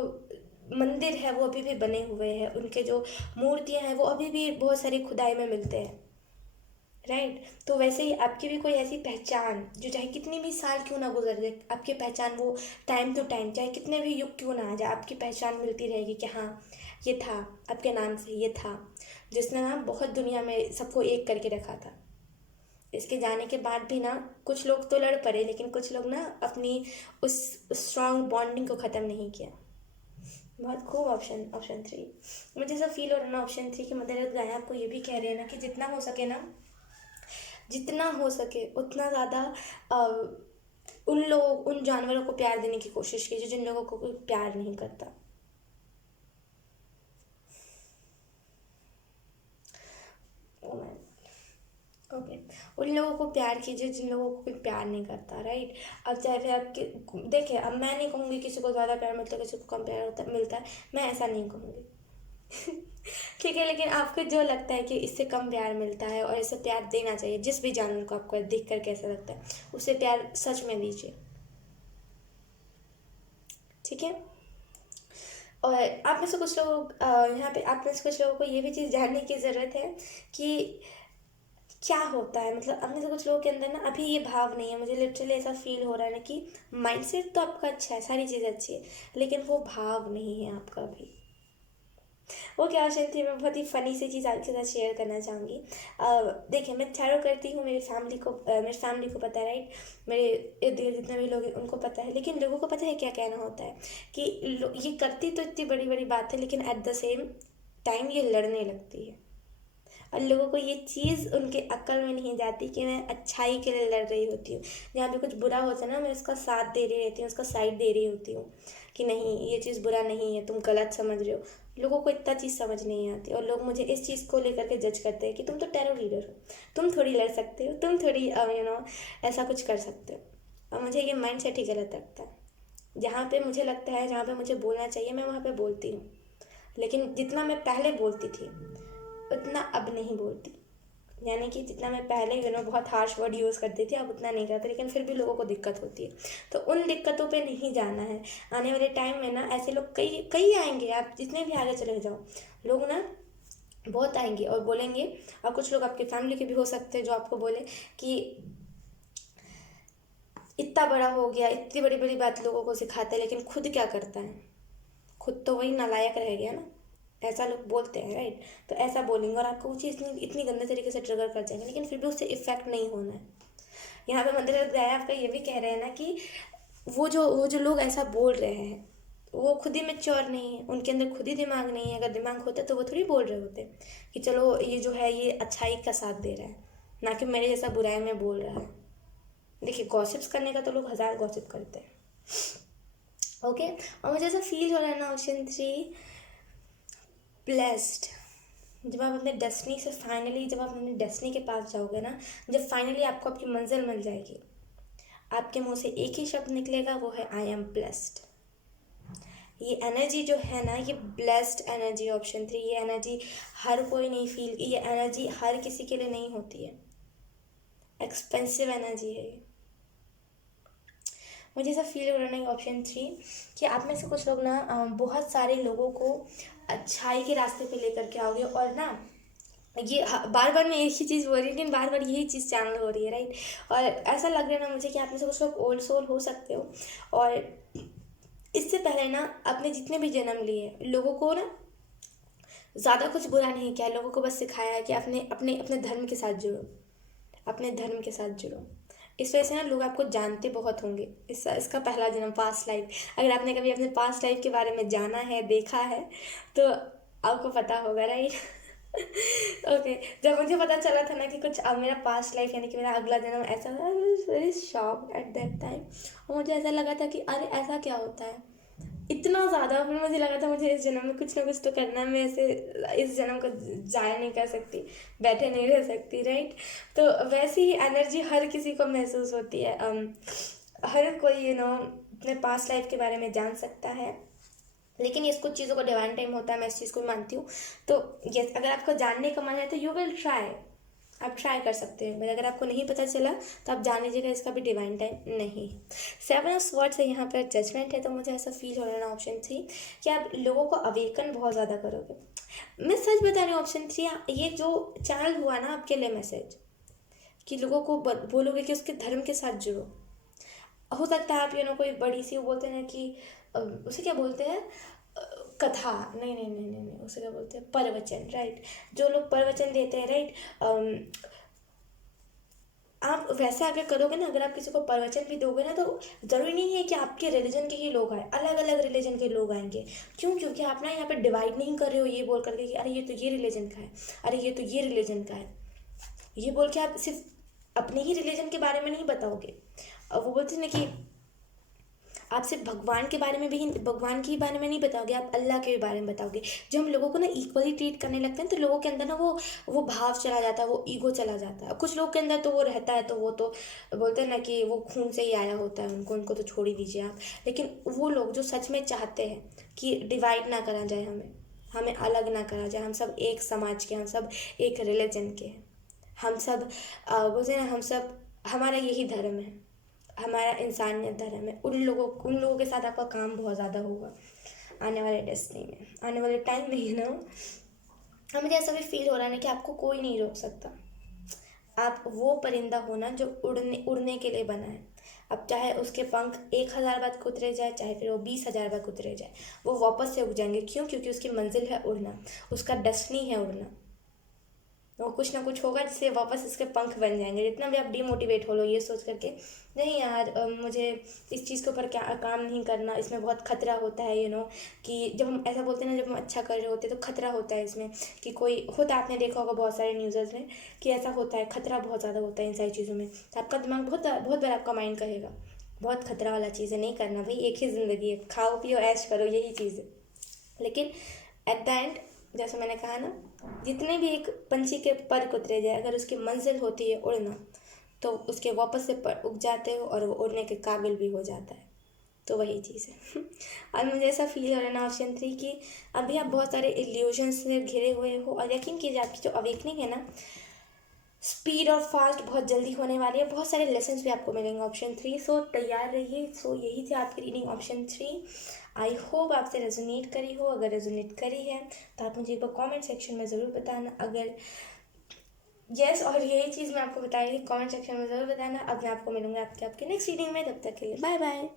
मंदिर है वो अभी भी बने हुए हैं, उनके जो मूर्तियां हैं वो अभी भी बहुत सारी खुदाई में मिलते हैं, राइट? तो वैसे ही आपकी भी कोई ऐसी पहचान जो चाहे कितनी भी साल क्यों ना गुजर जाए, आपकी पहचान वो टाइम टू टाइम, चाहे कितने भी युग क्यों ना आ जाए, आपकी पहचान मिलती रहेगी कि हाँ ये था, आपके नाम से ये था, जिसने ना बहुत दुनिया में सबको एक करके रखा था। इसके जाने के बाद भी ना कुछ लोग तो लड़ पड़े, लेकिन कुछ लोग ना अपनी उस स्ट्रॉन्ग बॉन्डिंग को ख़त्म नहीं किया। बहुत खूब ऑप्शन, ऑप्शन 3। मुझे ऐसा फील हो रहा है ना ऑप्शन 3 की मदद गाय आपको ये भी कह रहे हैं ना कि जितना हो सके ना, जितना हो सके उतना ज़्यादा उन जानवरों को प्यार देने की कोशिश कीजिए जिन लोगों को कोई प्यार नहीं करता। Oh man, okay. उन लोगों को प्यार कीजिए जिन लोगों को कोई प्यार नहीं करता, राइट? अब चाहे फिर आपके, देखिए अब मैं नहीं कहूँगी किसी को ज़्यादा प्यार मिलता है, किसी को कम प्यार मिलता है, मैं ऐसा नहीं कहूँगी। ठीक है, लेकिन आपको जो लगता है कि इससे कम प्यार मिलता है और इसे प्यार देना चाहिए, जिस भी जानवर को आपको देख कर कैसा लगता है उसे प्यार सच में दीजिए, ठीक है? और आप में से कुछ लोग यहाँ पे आप में से कुछ लोगों को ये भी चीज़ जानने की ज़रूरत है कि क्या होता है, मतलब अब में से कुछ लोगों के अंदर ना अभी ये भाव नहीं है। मुझे लिटरली ऐसा फील हो रहा है ना कि माइंडसेट तो आपका अच्छा है, सारी चीज़ें अच्छी है, लेकिन वो भाव नहीं है आपका अभी। वो क्या ऑप्शन थी, मैं बहुत ही फ़नी सी चीज़ आपके साथ शेयर करना चाहूँगी। देखिए, मैं टैरो करती हूँ, मेरी फैमिली को पता है, राइट? मेरे इर्द गिर्द जितने भी लोग हैं उनको पता है, लेकिन लोगों को पता है क्या कहना होता है कि ये करती तो इतनी बड़ी बड़ी बात है, लेकिन एट द सेम टाइम ये लड़ने लगती है। और लोगों को ये चीज़ उनके अक्ल में नहीं जाती कि मैं अच्छाई के लिए लड़ रही होती हूँ। जहाँ पे कुछ बुरा होता है ना, मैं उसका साथ दे रही रहती हूँ, उसका साइड दे रही होती हूँ कि नहीं ये चीज़ बुरा नहीं है, तुम गलत समझ रहे हो। लोगों को इतना चीज़ समझ नहीं आती, और लोग मुझे इस चीज़ को लेकर के जज करते हैं कि तुम तो टेरो लीडर हो, तुम थोड़ी लड़ सकते हो, तुम थोड़ी ऐसा कुछ कर सकते हो। और मुझे ये माइंड सेट ही गलत लगता है। जहाँ पे मुझे लगता है, जहाँ पे मुझे बोलना चाहिए, मैं वहाँ पे बोलती हूँ, लेकिन जितना मैं पहले बोलती थी उतना अब नहीं बोलती। यानी कि जितना मैं पहले बहुत हार्श वर्ड यूज़ करती थी, अब उतना नहीं करती, लेकिन फिर भी लोगों को दिक्कत होती है। तो उन दिक्कतों पे नहीं जाना है। आने वाले टाइम में ना ऐसे लोग कई कई आएंगे, आप जितने भी आगे चले जाओ, लोग ना बहुत आएंगे और बोलेंगे। और कुछ लोग आपकी फैमिली के भी हो सकते हैं जो आपको बोले कि इतना बड़ा हो गया, इतनी बड़ी बड़ी बात लोगों को सिखाता है, लेकिन खुद क्या करता है? खुद तो वही नालायक रह गया ना। ऐसा लोग बोलते हैं, राइट? तो ऐसा बोलेंगे और आपको वो चीज़ इतनी इतनी गंदे तरीके से ट्रिगर कर जाएंगे, लेकिन फिर भी उससे इफेक्ट नहीं होना है। यहाँ पे मंदिर गया आपका ये भी कह रहे हैं ना कि वो जो लोग ऐसा बोल रहे हैं वो खुद ही मेच्योर नहीं है, उनके अंदर खुद ही दिमाग नहीं है। अगर दिमाग होता तो वो थोड़ी बोल रहे होते कि चलो ये जो है ये अच्छाई का साथ दे रहा है, ना कि मेरे जैसा बुराई में बोल रहा है। देखिए, गॉसिप्स करने का तो लोग हज़ार गॉसिप करते हैं, ओके। और मुझे ऐसा फील हो रहा है ना, ऑप्शन 3, ब्लेस्ड। जब आप अपने डेस्टिनी से फाइनली, जब आप अपने डेस्टिनी के पास जाओगे ना, जब फाइनली आपको आपकी मंजिल मिल जाएगी, आपके मुंह से एक ही शब्द निकलेगा, वो है आई एम ब्लेस्ड। ये एनर्जी जो है ना, ये ब्लेस्ड एनर्जी, ऑप्शन 3, ये एनर्जी हर कोई नहीं फील, ये एनर्जी हर किसी के लिए नहीं होती है। एक्सपेंसिव एनर्जी है ये। मुझे ऐसा फील हो रहा है ऑप्शन 3 कि आप में से कुछ लोग ना बहुत सारे लोगों को अच्छाई के रास्ते पे लेकर के आओगे। और ना ये बार बार मैं एक ही चीज़ बोल रही हूँ, लेकिन बार बार यही चीज़ चैनल हो रही है, राइट? और ऐसा लग रहा है ना मुझे कि आप में से कुछ लोग ओल्ड सोल हो सकते हो, और इससे पहले ना आपने जितने भी जन्म लिए, लोगों को ना ज़्यादा कुछ बुरा नहीं किया, लोगों को बस सिखाया है कि अपने अपने अपने धर्म के साथ जुड़ो, अपने धर्म के साथ जुड़ो। इस वजह से ना लोग आपको जानते बहुत होंगे। इसका पहला जन्म, पास्ट लाइफ, अगर आपने कभी अपने पास्ट लाइफ के बारे में जाना है, देखा है, तो आपको पता होगा, राइट? ओके। जब मुझे पता चला था ना कि कुछ अब मेरा पास्ट लाइफ यानी कि मेरा अगला जन्म ऐसा था, I was very shocked at that time. और मुझे ऐसा लगा था कि अरे ऐसा क्या होता है इतना ज़्यादा। फिर मुझे लगा था मुझे इस जन्म में कुछ ना कुछ तो करना है, मैं ऐसे इस जन्म को जाया नहीं कर सकती, बैठे नहीं रह सकती, राइट? तो वैसी ही एनर्जी हर किसी को महसूस होती है। हर कोई अपने पास्ट लाइफ के बारे में जान सकता है, लेकिन ये कुछ चीज़ों का डिवाइन टाइम होता है, मैं इस चीज़ को मानती हूँ। तो यस, अगर आपको जानने का मन है तो यू विल ट्राई, आप ट्राई कर सकते हैं। मगर अगर आपको नहीं पता चला तो आप जान लीजिएगा इसका भी डिवाइन टाइम नहीं। 7 ऑफ स्वॉर्ड्स है यहाँ पर, जजमेंट है। तो मुझे ऐसा फील हो रहा है ना ऑप्शन 3 कि आप लोगों को अवेकन बहुत ज़्यादा करोगे। मैं सच बता रही हूँ ऑप्शन 3, ये जो चैनल हुआ ना आपके लिए मैसेज, कि लोगों को बोलोगे कि उसके धर्म के साथ जुड़ो। हो सकता है आप कोई बड़ी सी, वो बोलते हैं ना कि उसे क्या बोलते हैं, कथा, नहीं नहीं नहीं नहीं नहीं, उसे क्या बोलते हैं, प्रवचन, राइट? जो लोग प्रवचन देते हैं, राइट? आप वैसे अगर करोगे ना, अगर आप किसी को प्रवचन भी दोगे ना, तो ज़रूरी नहीं है कि आपके रिलीजन के ही लोग आए, अलग अलग रिलीजन के लोग आएंगे। क्यों? क्योंकि आप ना यहाँ पे डिवाइड नहीं कर रहे हो ये बोल करके कि अरे ये तो ये रिलीजन का है, अरे ये तो ये रिलीजन का है, ये बोल के आप सिर्फ अपने ही रिलीजन के बारे में नहीं बताओगे। वो बोलते हैं ना कि आप सिर्फ भगवान के बारे में भी, भगवान के बारे में नहीं बताओगे, आप अल्लाह के बारे में बताओगे। जब हम लोगों को ना इक्वली ट्रीट करने लगते हैं तो लोगों के अंदर ना वो भाव चला जाता है, वो ईगो चला जाता है। कुछ लोग के अंदर तो वो रहता है, तो वो तो बोलते हैं ना कि वो खून से ही आया होता है, उनको तो छोड़ ही दीजिए आप। लेकिन वो लोग जो सच में चाहते हैं कि डिवाइड ना करा जाए, हमें अलग ना करा जाए, हम सब एक समाज के, हम सब एक रिलीजन के हैं, हम सब बोलते हैं ना, हम सब, हमारा यही धर्म है, हमारा इंसानियत धर्म है। उन लोगों के साथ आपका काम बहुत ज़्यादा होगा आने वाले डेस्टिनी में, आने वाले टाइम में, और मुझे ऐसा भी फील हो रहा है ना कि आपको कोई नहीं रोक सकता। आप वो परिंदा हो ना जो उड़ने के लिए बना है। अब चाहे उसके पंख 1000 बार कुतरे जाए, चाहे फिर वो 20,000 बार कुतरे जाए, वो वापस से उग जाएंगे। क्यों? क्योंकि उसकी मंजिल है उड़ना, उसका डेस्टिनी है उड़ना। वो कुछ ना कुछ होगा जिससे वापस इसके पंख बन जाएंगे। जितना भी आप डिमोटिवेट हो लो ये सोच करके, नहीं यार मुझे इस चीज़ के ऊपर क्या काम नहीं करना, इसमें बहुत खतरा होता है, कि जब हम ऐसा बोलते हैं ना, जब हम अच्छा कर रहे होते हैं तो खतरा होता है इसमें, कि कोई होता है, आपने देखा होगा बहुत सारे न्यूज़ में कि ऐसा होता है, खतरा बहुत ज़्यादा होता है इन सारी चीज़ों में। तो आपका दिमाग बहुत बहुत बार आपका माइंड कहेगा बहुत खतरा वाला चीज़ है, नहीं करना भाई, एक ही ज़िंदगी है, खाओ पियो ऐश करो, यही चीज़ है। लेकिन एट द एंड, जैसे मैंने कहा ना, जितने भी एक पंछी के पर कुतरे जाए, अगर उसकी मंजिल होती है उड़ना, तो उसके वापस से पर उग जाते हो और वो उड़ने के काबिल भी हो जाता है। तो वही चीज़ है। और मुझे ऐसा फील हो रहा है ना ऑप्शन 3 कि अभी आप बहुत सारे इल्यूजन से घिरे हुए हो, और यकीन कीजिए आपकी जो अवेकनिंग है ना, स्पीड और फास्ट बहुत जल्दी होने वाली है। बहुत सारे लेसन्स भी आपको मिलेंगे ऑप्शन 3, सो तैयार रहिए। सो यही थी आपकी रीडिंग ऑप्शन 3। आई होप आपसे रेजोनेट करी हो। अगर रेजोनेट करी है तो आप मुझे एक बार कमेंट सेक्शन में ज़रूर बताना। अगर यस और यही चीज़ मैं आपको बताई थी, कमेंट सेक्शन में ज़रूर बताना। अब मैं आपको मिलूंगा आपके नेक्स्ट रीडिंग में। तब तक के लिए बाय बाय।